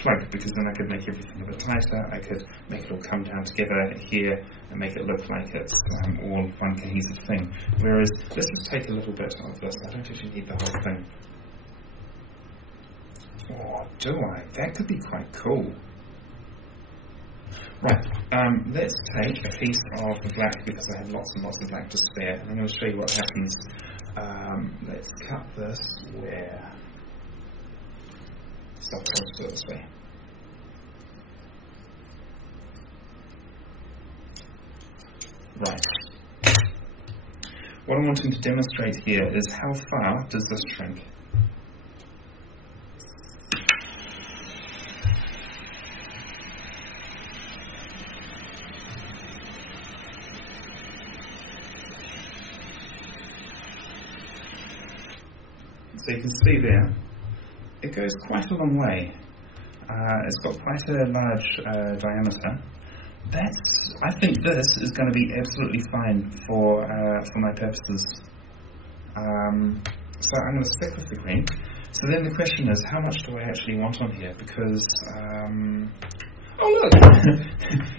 plug, because then I could make everything a bit tighter. I could make it all come down together here and make it look like it's all one cohesive thing. Whereas, let's just take a little bit of this. I don't actually need the whole thing. Or do I? That could be quite cool. Right, let's take a piece of the black, because I have lots and lots of black to spare, and I'm going to show you what happens. Let's cut this where... Stop, let's do it this way. Right. What I'm wanting to demonstrate here is how far does this shrink. So you can see there, it goes quite a long way. It's got quite a large diameter. I think this is going to be absolutely fine for my purposes. So I'm going to stick with the green. So then the question is, how much do I actually want on here? Because, oh look,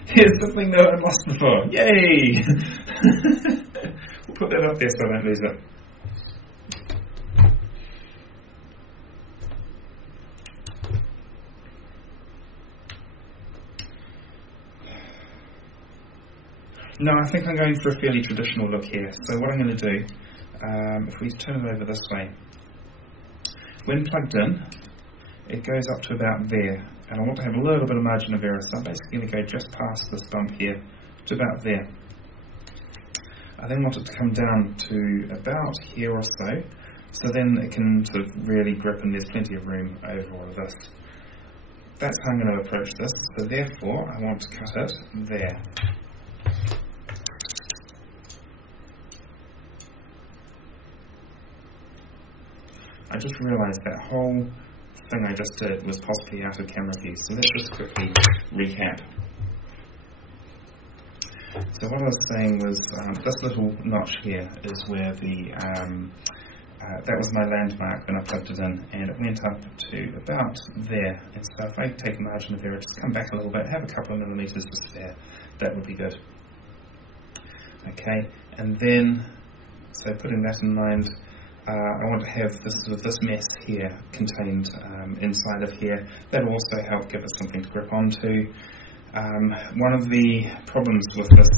here's the thing that I lost before. Yay! We'll put that up there so I don't lose it. No, I think I'm going for a fairly traditional look here. So what I'm going to do, if we turn it over this way, when plugged in, it goes up to about there, and I want to have a little bit of margin of error, so I'm basically going to go just past this bump here to about there. I then want it to come down to about here or so, so then it can sort of really grip and there's plenty of room over all of this. That's how I'm going to approach this, so therefore I want to cut it there. I just realised that whole thing I just did was possibly out of camera view, so let's just quickly recap. So what I was saying was this little notch here is where the that was my landmark when I plugged it in, and it went up to about there. And so if I take a margin of error, just come back a little bit, have a couple of millimetres to spare, that would be good. Okay, and then, so putting that in mind, I want to have this mess here contained inside of here. That will also help give us something to grip onto. One of the problems with this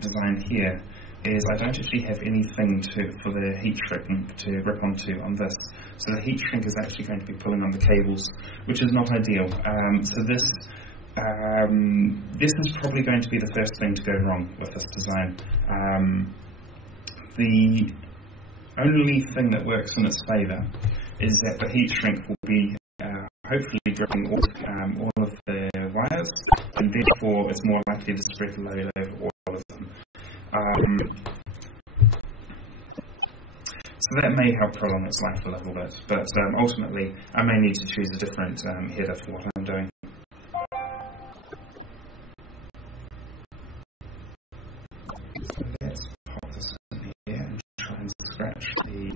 design here is I don't actually have anything for the heat shrink to grip onto on this. So the heat shrink is actually going to be pulling on the cables, which is not ideal. So this is probably going to be the first thing to go wrong with this design. The only thing that works in its favour is that the heat shrink will be hopefully gripping all of the wires, and therefore it's more likely to spread the load over all of them. So that may help prolong its life a little bit, but ultimately I may need to choose a different header for what I'm doing. So let's pop this in here and try and scratch the heat.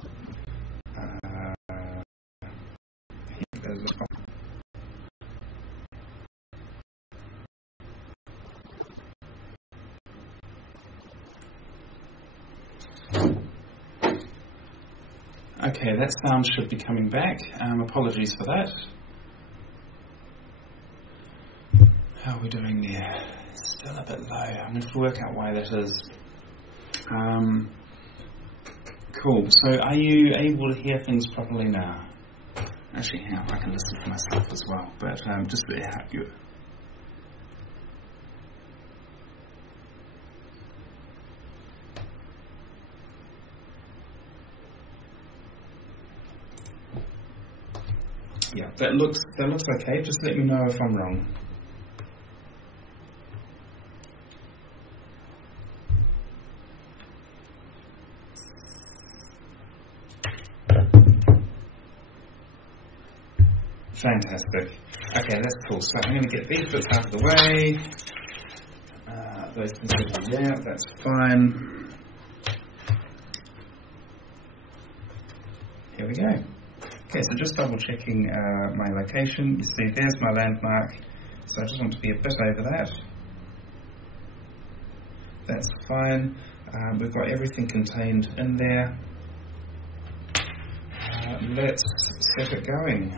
Okay, that sound should be coming back. Apologies for that. How are we doing there? Still a bit low. I'm going to work out why that is. Cool. So are you able to hear things properly now? Actually, yeah, I can listen to myself as well. But just to help you. Yeah, that looks okay. Just let me know if I'm wrong. Fantastic. Okay, that's cool. So I'm going to get these bits out of the way. Those can sit there. That's fine. Here we go. Okay, so just double checking my location. You see there's my landmark, so I just want to be a bit over that. That's fine. We've got everything contained in there. Let's set it going.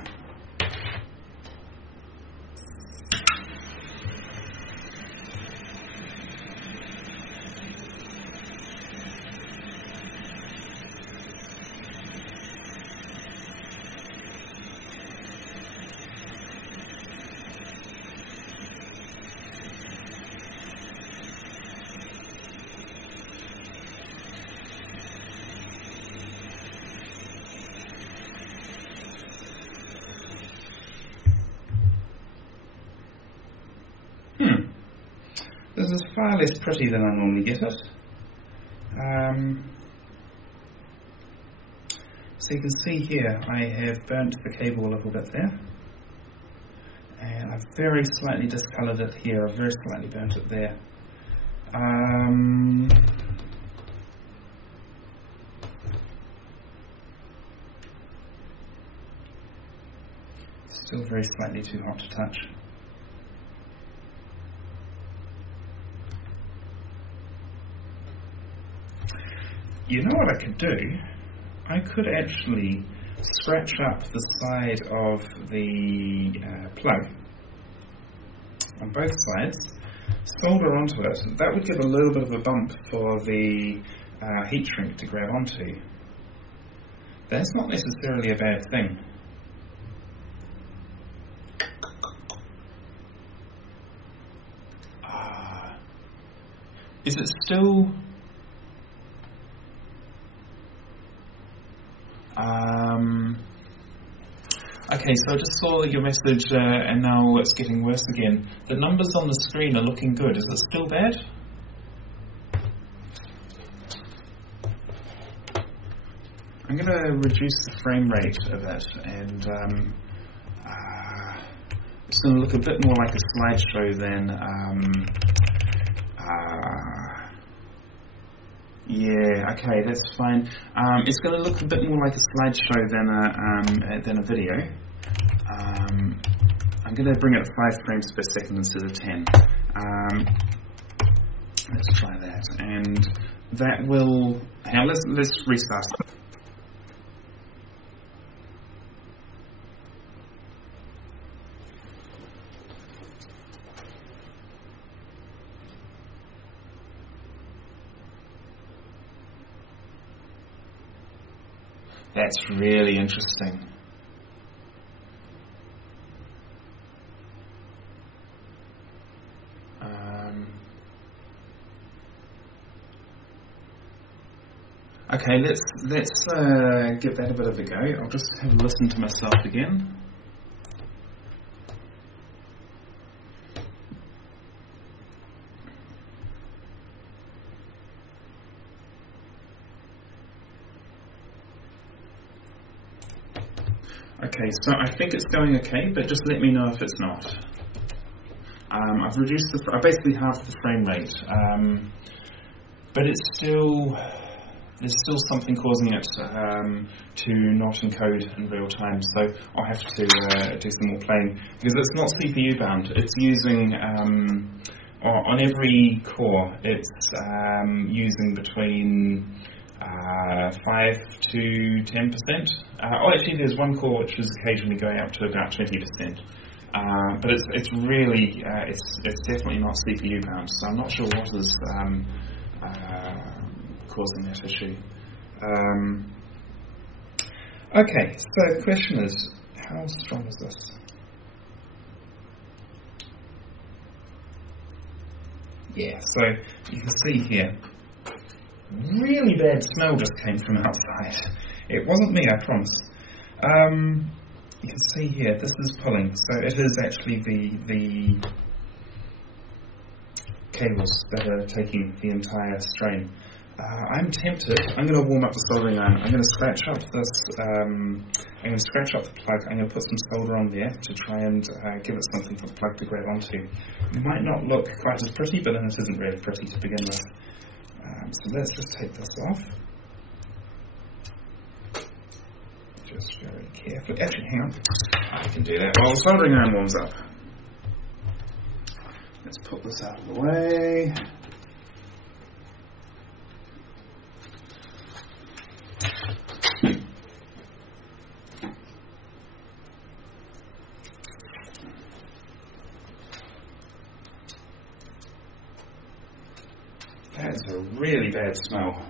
This is far less pretty than I normally get it. So you can see here I have burnt the cable a little bit there, and I've very slightly discoloured it here. I've very slightly burnt it there. Still very slightly too hot to touch. You know what I could do? I could actually scratch up the side of the plug on both sides solder onto it, that would give a little bit of a bump for the heat shrink to grab onto. That's not necessarily a bad thing. Is it still... Okay, so I just saw your message and now it's getting worse again. The numbers on the screen are looking good. Is it still bad? I'm going to reduce the frame rate of it, and it's going to look a bit more like a slideshow than... yeah, okay, that's fine. It's going to look a bit more like a slideshow than a video. I'm going to bring it 5 frames per second instead of 10. Let's try that, and that will... Now let's restart. That's really interesting. Okay, let's give that a bit of a go. I'll just have a listen to myself again. Okay, so I think it's going okay, but just let me know if it's not. I've reduced I basically halved the frame rate, but it's still, there's still something causing it to not encode in real time, so I'll have to do some more playing, because it's not CPU bound. It's using, on every core, it's using between 5 to 10%. Actually, there's one core which is occasionally going up to about 20%. But it's really, it's definitely not CPU bound, so I'm not sure what is causing that issue. Okay, so the question is, how strong is this? Yeah, so you can see here, really bad smell just came from outside. It wasn't me, I promise. You can see here, this is pulling, so it is actually the cables that are taking the entire strain. I'm tempted. I'm going to warm up the soldering iron. I'm going to scratch up this. I'm going to scratch up the plug. I'm going to put some solder on there to try and give it something for the plug to grab onto. It might not look quite as pretty, but then it isn't really pretty to begin with. So let's just take this off. Just very carefully. Actually, hang on. I can do that while the soldering iron warms up. Let's put this out of the way. That's a really bad smell.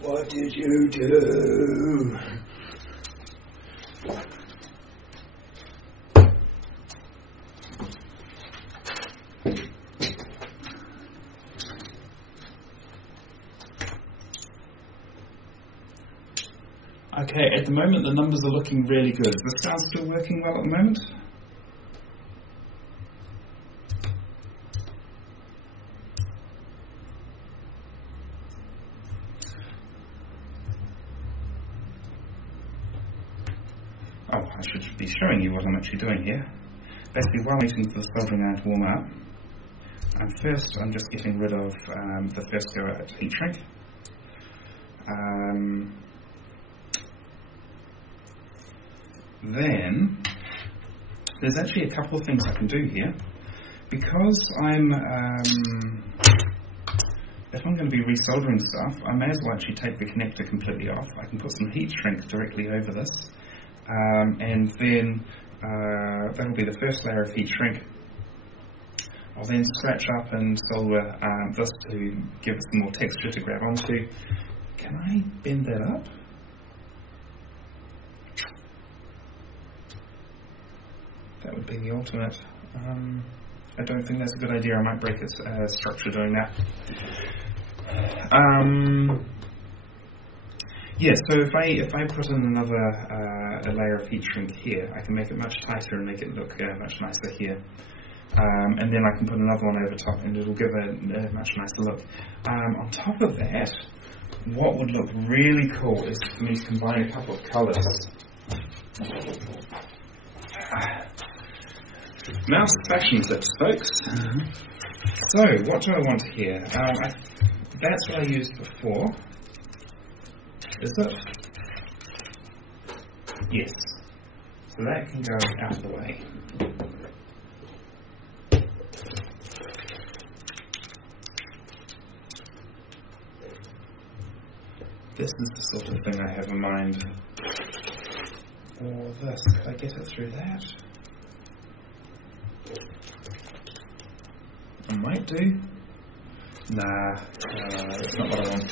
What did you do? Okay, at the moment the numbers are looking really good. Is the sound still working well at the moment? Oh, I should be showing you what I'm actually doing here. Basically, while waiting for the soldering iron to warm up, I'm just getting rid of the first go at heat shrink. Then, there's actually a couple of things I can do here. Because I'm if I'm going to be resoldering stuff, I may as well actually take the connector completely off. I can put some heat shrink directly over this, and then that'll be the first layer of heat shrink. I'll then scratch up and solder this to give it some more texture to grab onto. Can I bend that up? That would be the ultimate. I don't think that's a good idea. I might break its structure doing that. Yeah, so if I put in another a layer of heat shrink here, I can make it much tighter and make it look much nicer here. And then I can put another one over top and it'll give a much nicer look. On top of that, what would look really cool is for me to combine a couple of colours. Mouse fashion tips, folks. So, what do I want here? That's what I used before. Is it? Yes. So that can go out of the way. This is the sort of thing I have in mind. Or this. Could I get it through that? I might do. Nah, that's not what I want.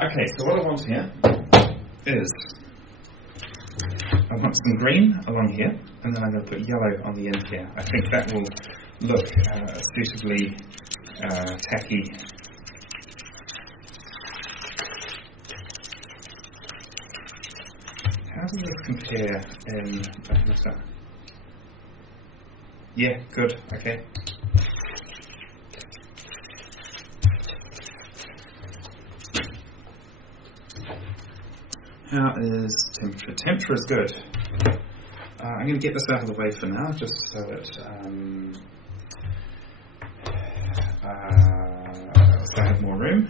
Okay, so what I want here is I want some green along here, and then I'm going to put yellow on the end here. I think that will look suitably tacky. How does this compare in diameter? Yeah, good, okay. How is temperature? Temperature is good. I'm going to get this out of the way for now, just so I have more room.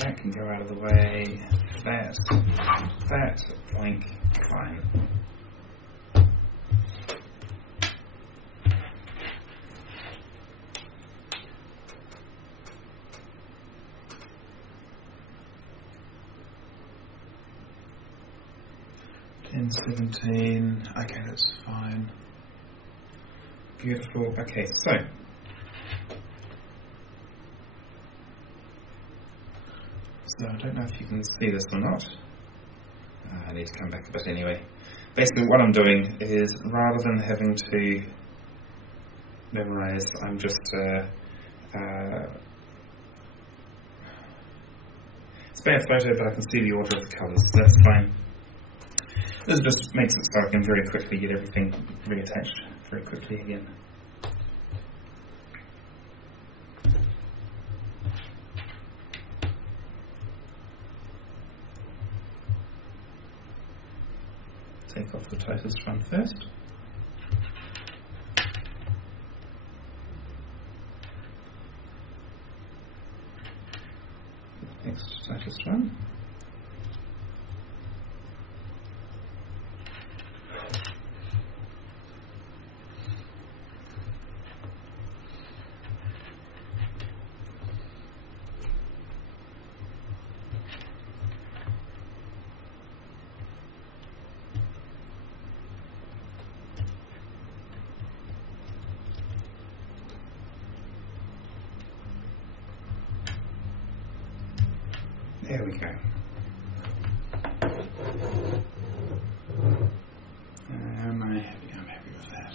That can go out of the way. That, blank, fine. And 17. Okay, that's fine. Beautiful. Okay, so I don't know if you can see this or not. I need to come back a bit anyway. Basically what I'm doing is, rather than having to memorize, I'm just it's a bad photo, but I can see the order of the colours, so that's fine. This just makes it so I can very quickly get everything reattached very quickly again. Take off the tightest one first. Next tightest one. There we go. Am I happy? I'm happy with that.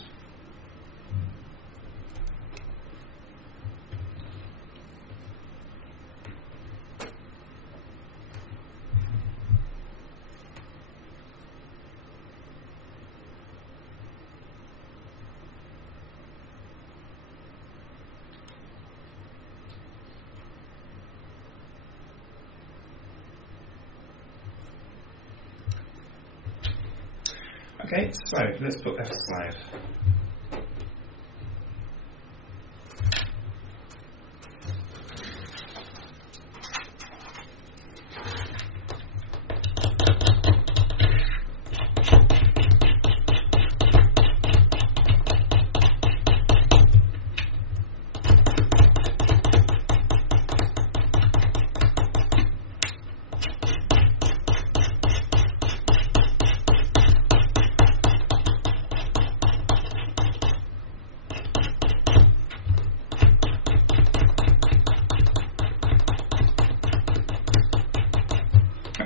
Okay, so let's put that aside.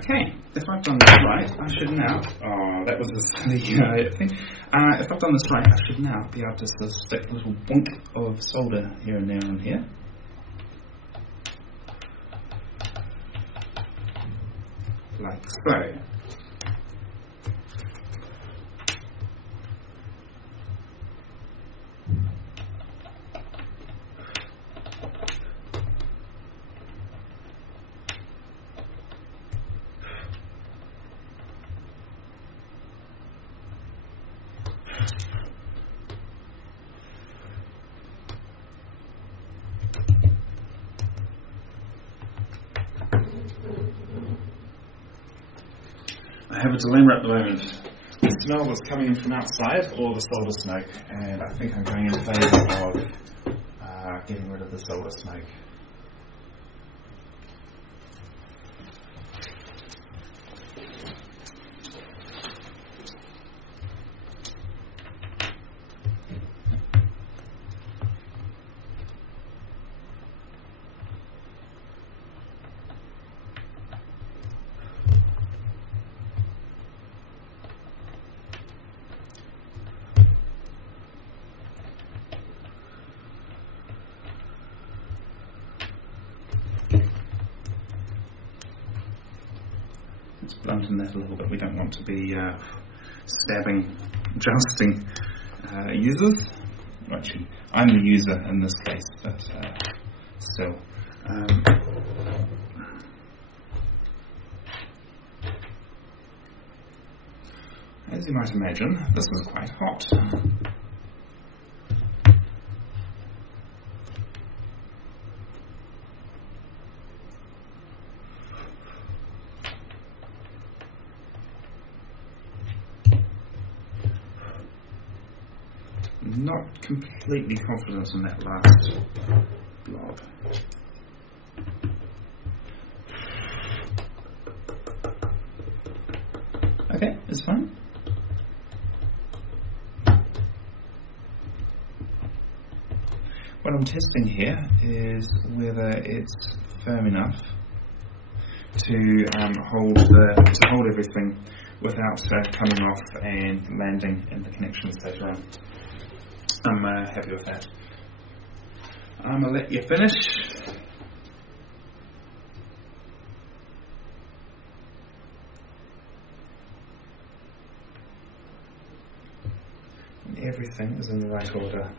Okay, if I've done this right, I should now, that was a silly thing. If I've done this right, I should now be able to sort of stick a little bonk of solder here and there and here. Like so. I have a dilemma at the moment. The smell that's coming in from outside or the solder smoke, and I think I'm going in favour of getting rid of the solder smoke. Let's blunten that a little bit. We don't want to be stabbing, jousting users. Actually, I'm the user in this case, but still. As you might imagine, this is quite hot. Not completely confident in that last blob. Okay, it's fine. What I'm testing here is whether it's firm enough to hold everything without coming off and landing in the connections later on. I'm happy with that. I'm going to let you finish. And everything is in the right order.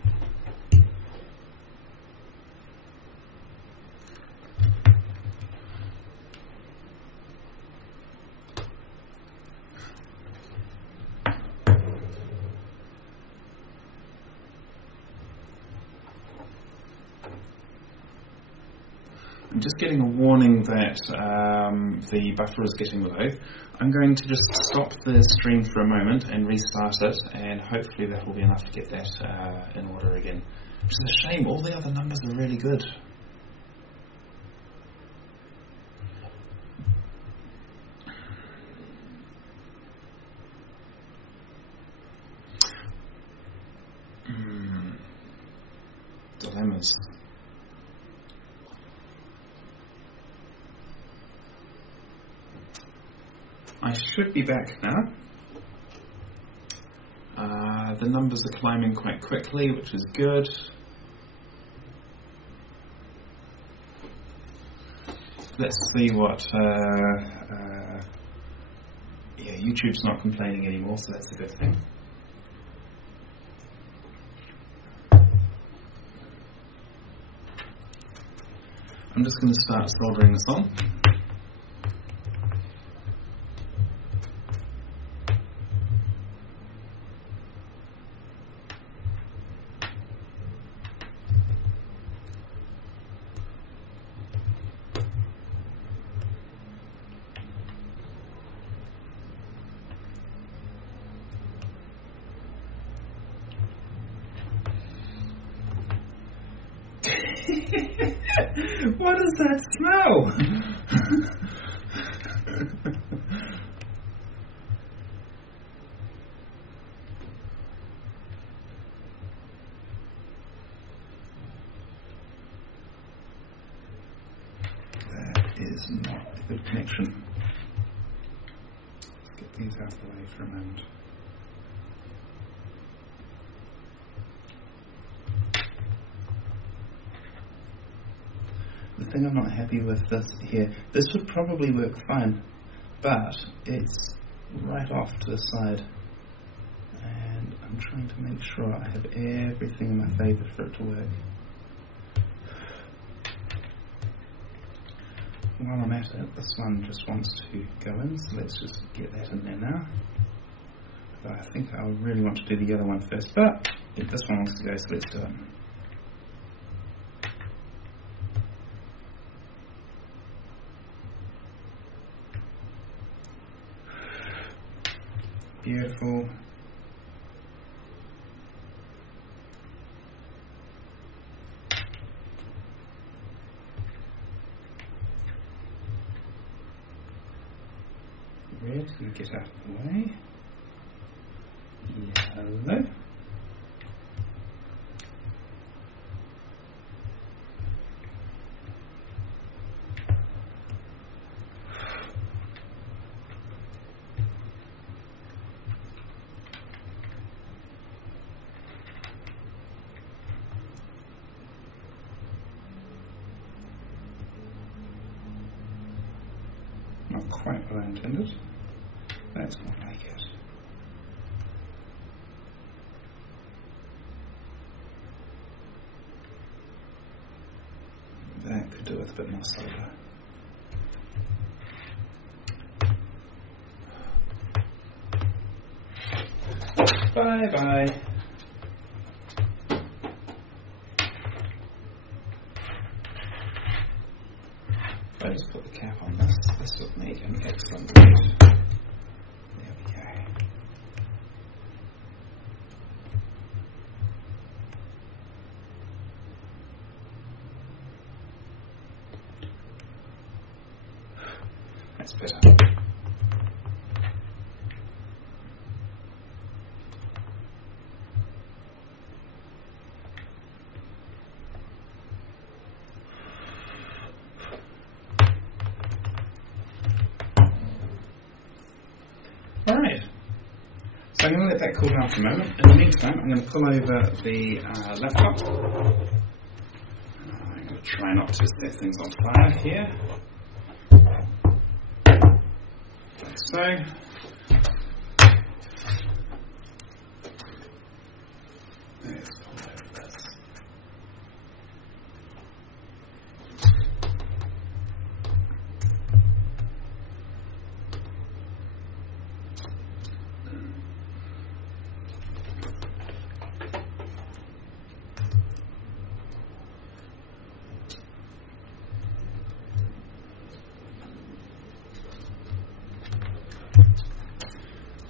I'm just getting a warning that the buffer is getting low. I'm going to just stop the stream for a moment and restart it, and hopefully that will be enough to get that in order again. Which is a shame, all the other numbers are really good. Dilemmas. I should be back now. The numbers are climbing quite quickly, which is good. Let's see what... yeah, YouTube's not complaining anymore, so that's a good thing. I'm just going to start soldering this on. What is that smell? That is not a good connection. these out of the way for a moment. The thing I'm not happy with this here, this would probably work fine, but it's right off to the side, and I'm trying to make sure I have everything in my favour for it to work. While I'm at it, this one just wants to go in, so let's just get that in there now. But I think I really want to do the other one first, but if this one wants to go, so let's do it. Beautiful. Red, you get out of the way. Yellow. Not quite what I intended. That's more like it. That could do with a bit more solar. Bye bye. If I just put the cap on this, this would make an excellent read. There we go. That's better. Alright, so I'm going to let that cool down for a moment. In the meantime, I'm going to pull over the laptop. I'm going to try not to set things on fire here. Like so. Let's pull over this.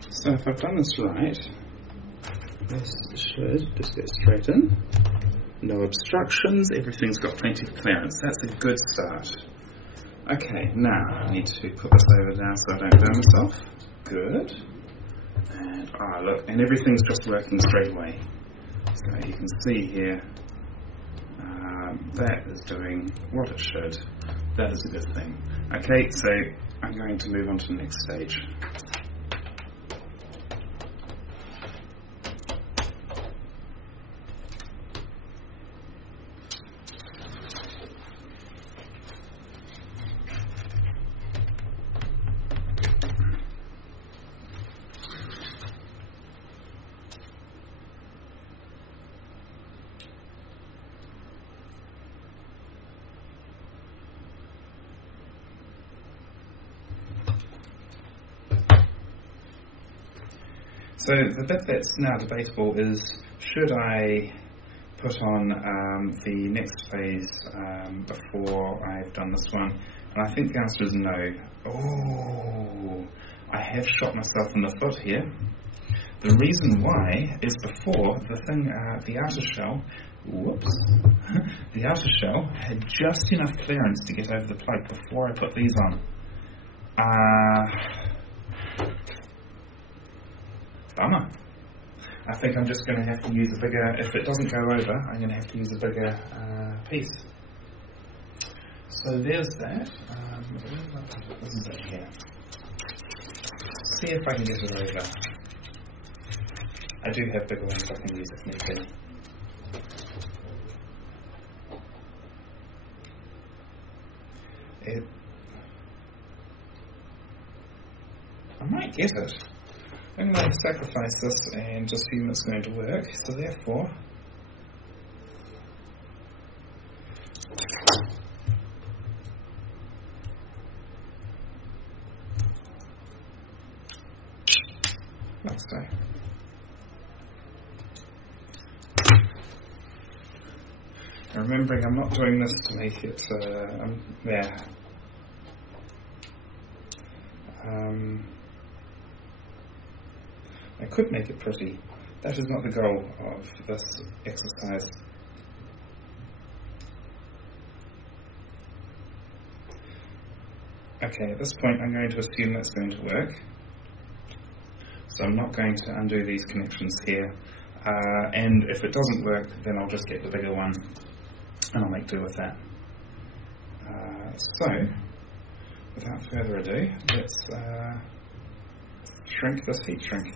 So if I've done this right, this should just go straight in. No obstructions, everything's got plenty of clearance. That's a good start. Okay, now I need to put this over now so I don't burn myself. Good. And look, and everything's just working straight away. So you can see here, that is doing what it should. That is a good thing. Okay, so I'm going to move on to the next stage. So the bit that's now debatable is, should I put on the next phase before I've done this one? And I think the answer is no. Oh, I have shot myself in the foot here. The reason why is before the thing, the outer shell, whoops, the outer shell had just enough clearance to get over the plug before I put these on. Bummer. I think I'm just going to have to use a bigger, if it doesn't go over, I'm going to have to use a bigger piece. So there's that. Isn't it here? see if I can get it over. I do have bigger ones I can use if need be. I might get it. I'm going to sacrifice this and assume it's going to work, so therefore like so. And remembering I'm not doing this to make it there. I could make it pretty. That is not the goal of this exercise. Okay, at this point I'm going to assume that's going to work. So I'm not going to undo these connections here. And if it doesn't work, then I'll just get the bigger one and I'll make do with that. So, without further ado, let's shrink this heat shrink.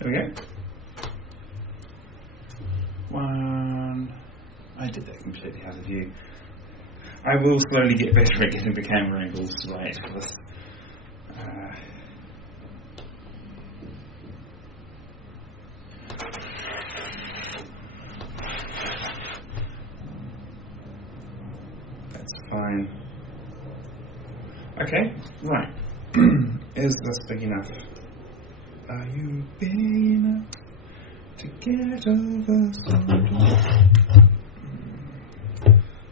There we go. One. I did that completely out of view. I will slowly get better at getting the camera angles right for this. That's fine. Okay, right. Is this big enough? Are you big enough to get over something?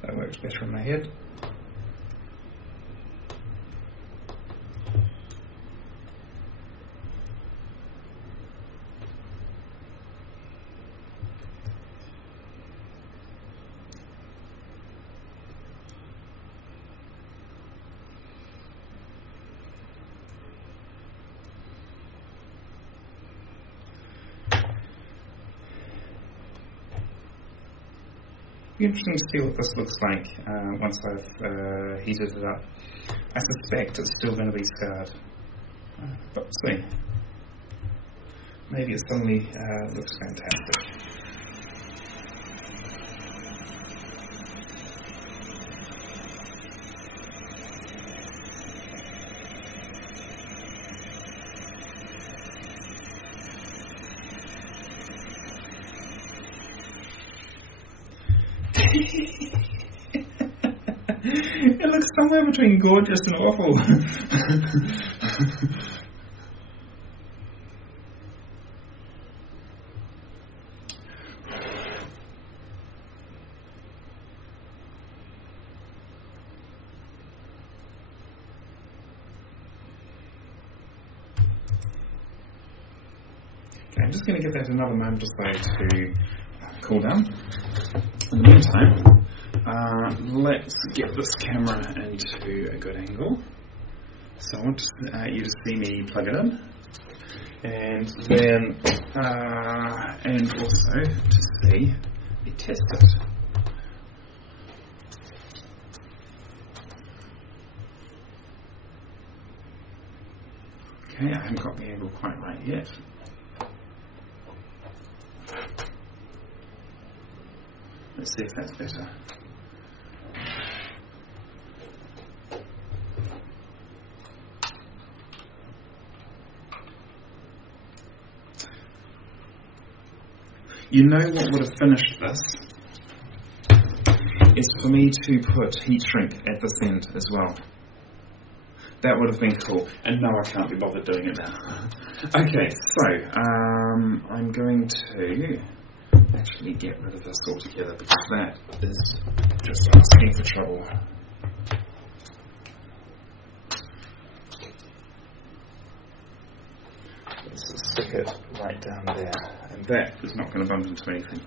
That works better in my head. It'll be interesting to see what this looks like once I've heated it up. I suspect it's still going to be scarred, but we'll see. Maybe it suddenly looks fantastic. It looks somewhere between gorgeous and awful. Okay, I'm just going to give that another moment or so to cool down. In the meantime, let's get this camera into a good angle. So I want you to see me plug it in, and then and also to see me test it. Okay, I haven't got the angle quite right yet. Let's see if that's better. You know what would have finished this is for me to put heat shrink at this end as well. That would have been cool, and no, I can't be bothered doing it now. Okay, so I'm going to actually get rid of this altogether because that is just asking for trouble. Let's stick it right down there, and that is not going to bump into anything.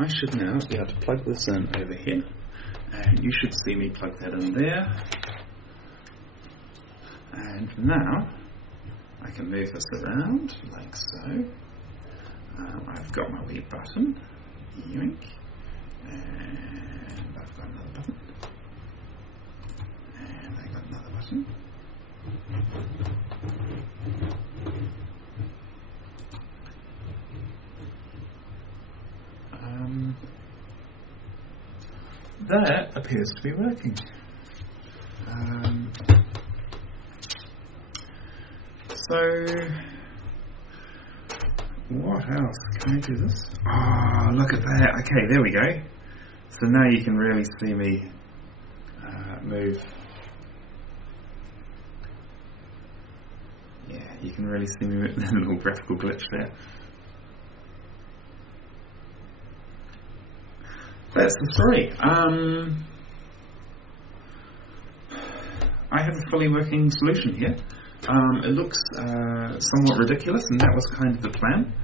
I should now be able to plug this in over here, and you should see me plug that in there. And now I can move this around like so. I've got my wee button, yoink, and I've got another button, and I've got another button. That appears to be working. So, what else? Can I do this? Oh, look at that. Okay, there we go. So now you can really see me move. Yeah, you can really see me move. There's a little graphical glitch there. That's the story. I have a fully working solution here. It looks somewhat ridiculous, and that was kind of the plan.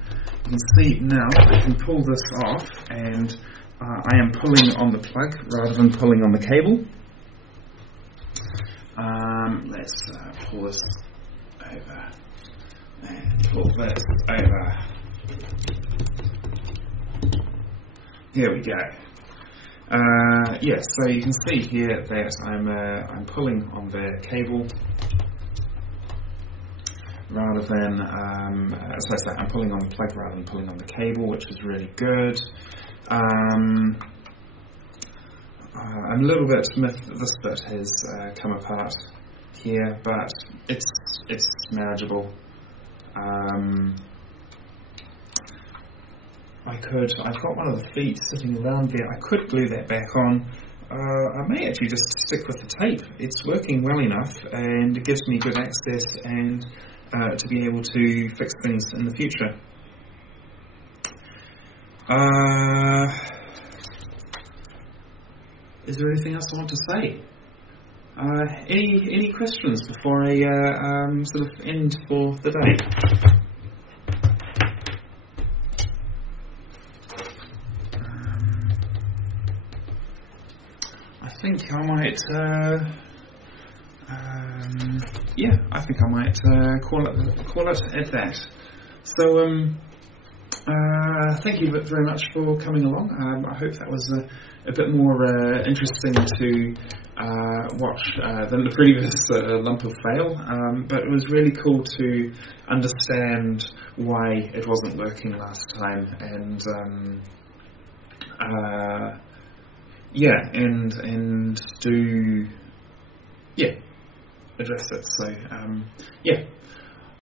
You can see now I can pull this off, and I am pulling on the plug rather than pulling on the cable. Let's pull this over and pull this over. Here we go. Yes, so you can see here that I'm pulling on the cable rather than, I'm pulling on the plug rather than pulling on the cable, which is really good. I'm a little bit miffed that this bit has come apart here, but it's manageable. I've got one of the feet sitting around there. I could glue that back on. I may actually just stick with the tape. It's working well enough, and it gives me good access and to be able to fix things in the future. Is there anything else I want to say? Any questions before I sort of end for the day? I think I might, I think I might call it at that. So, thank you very much for coming along. I hope that was a bit more interesting to watch than the previous lump of fail, but it was really cool to understand why it wasn't working last time, and address it. So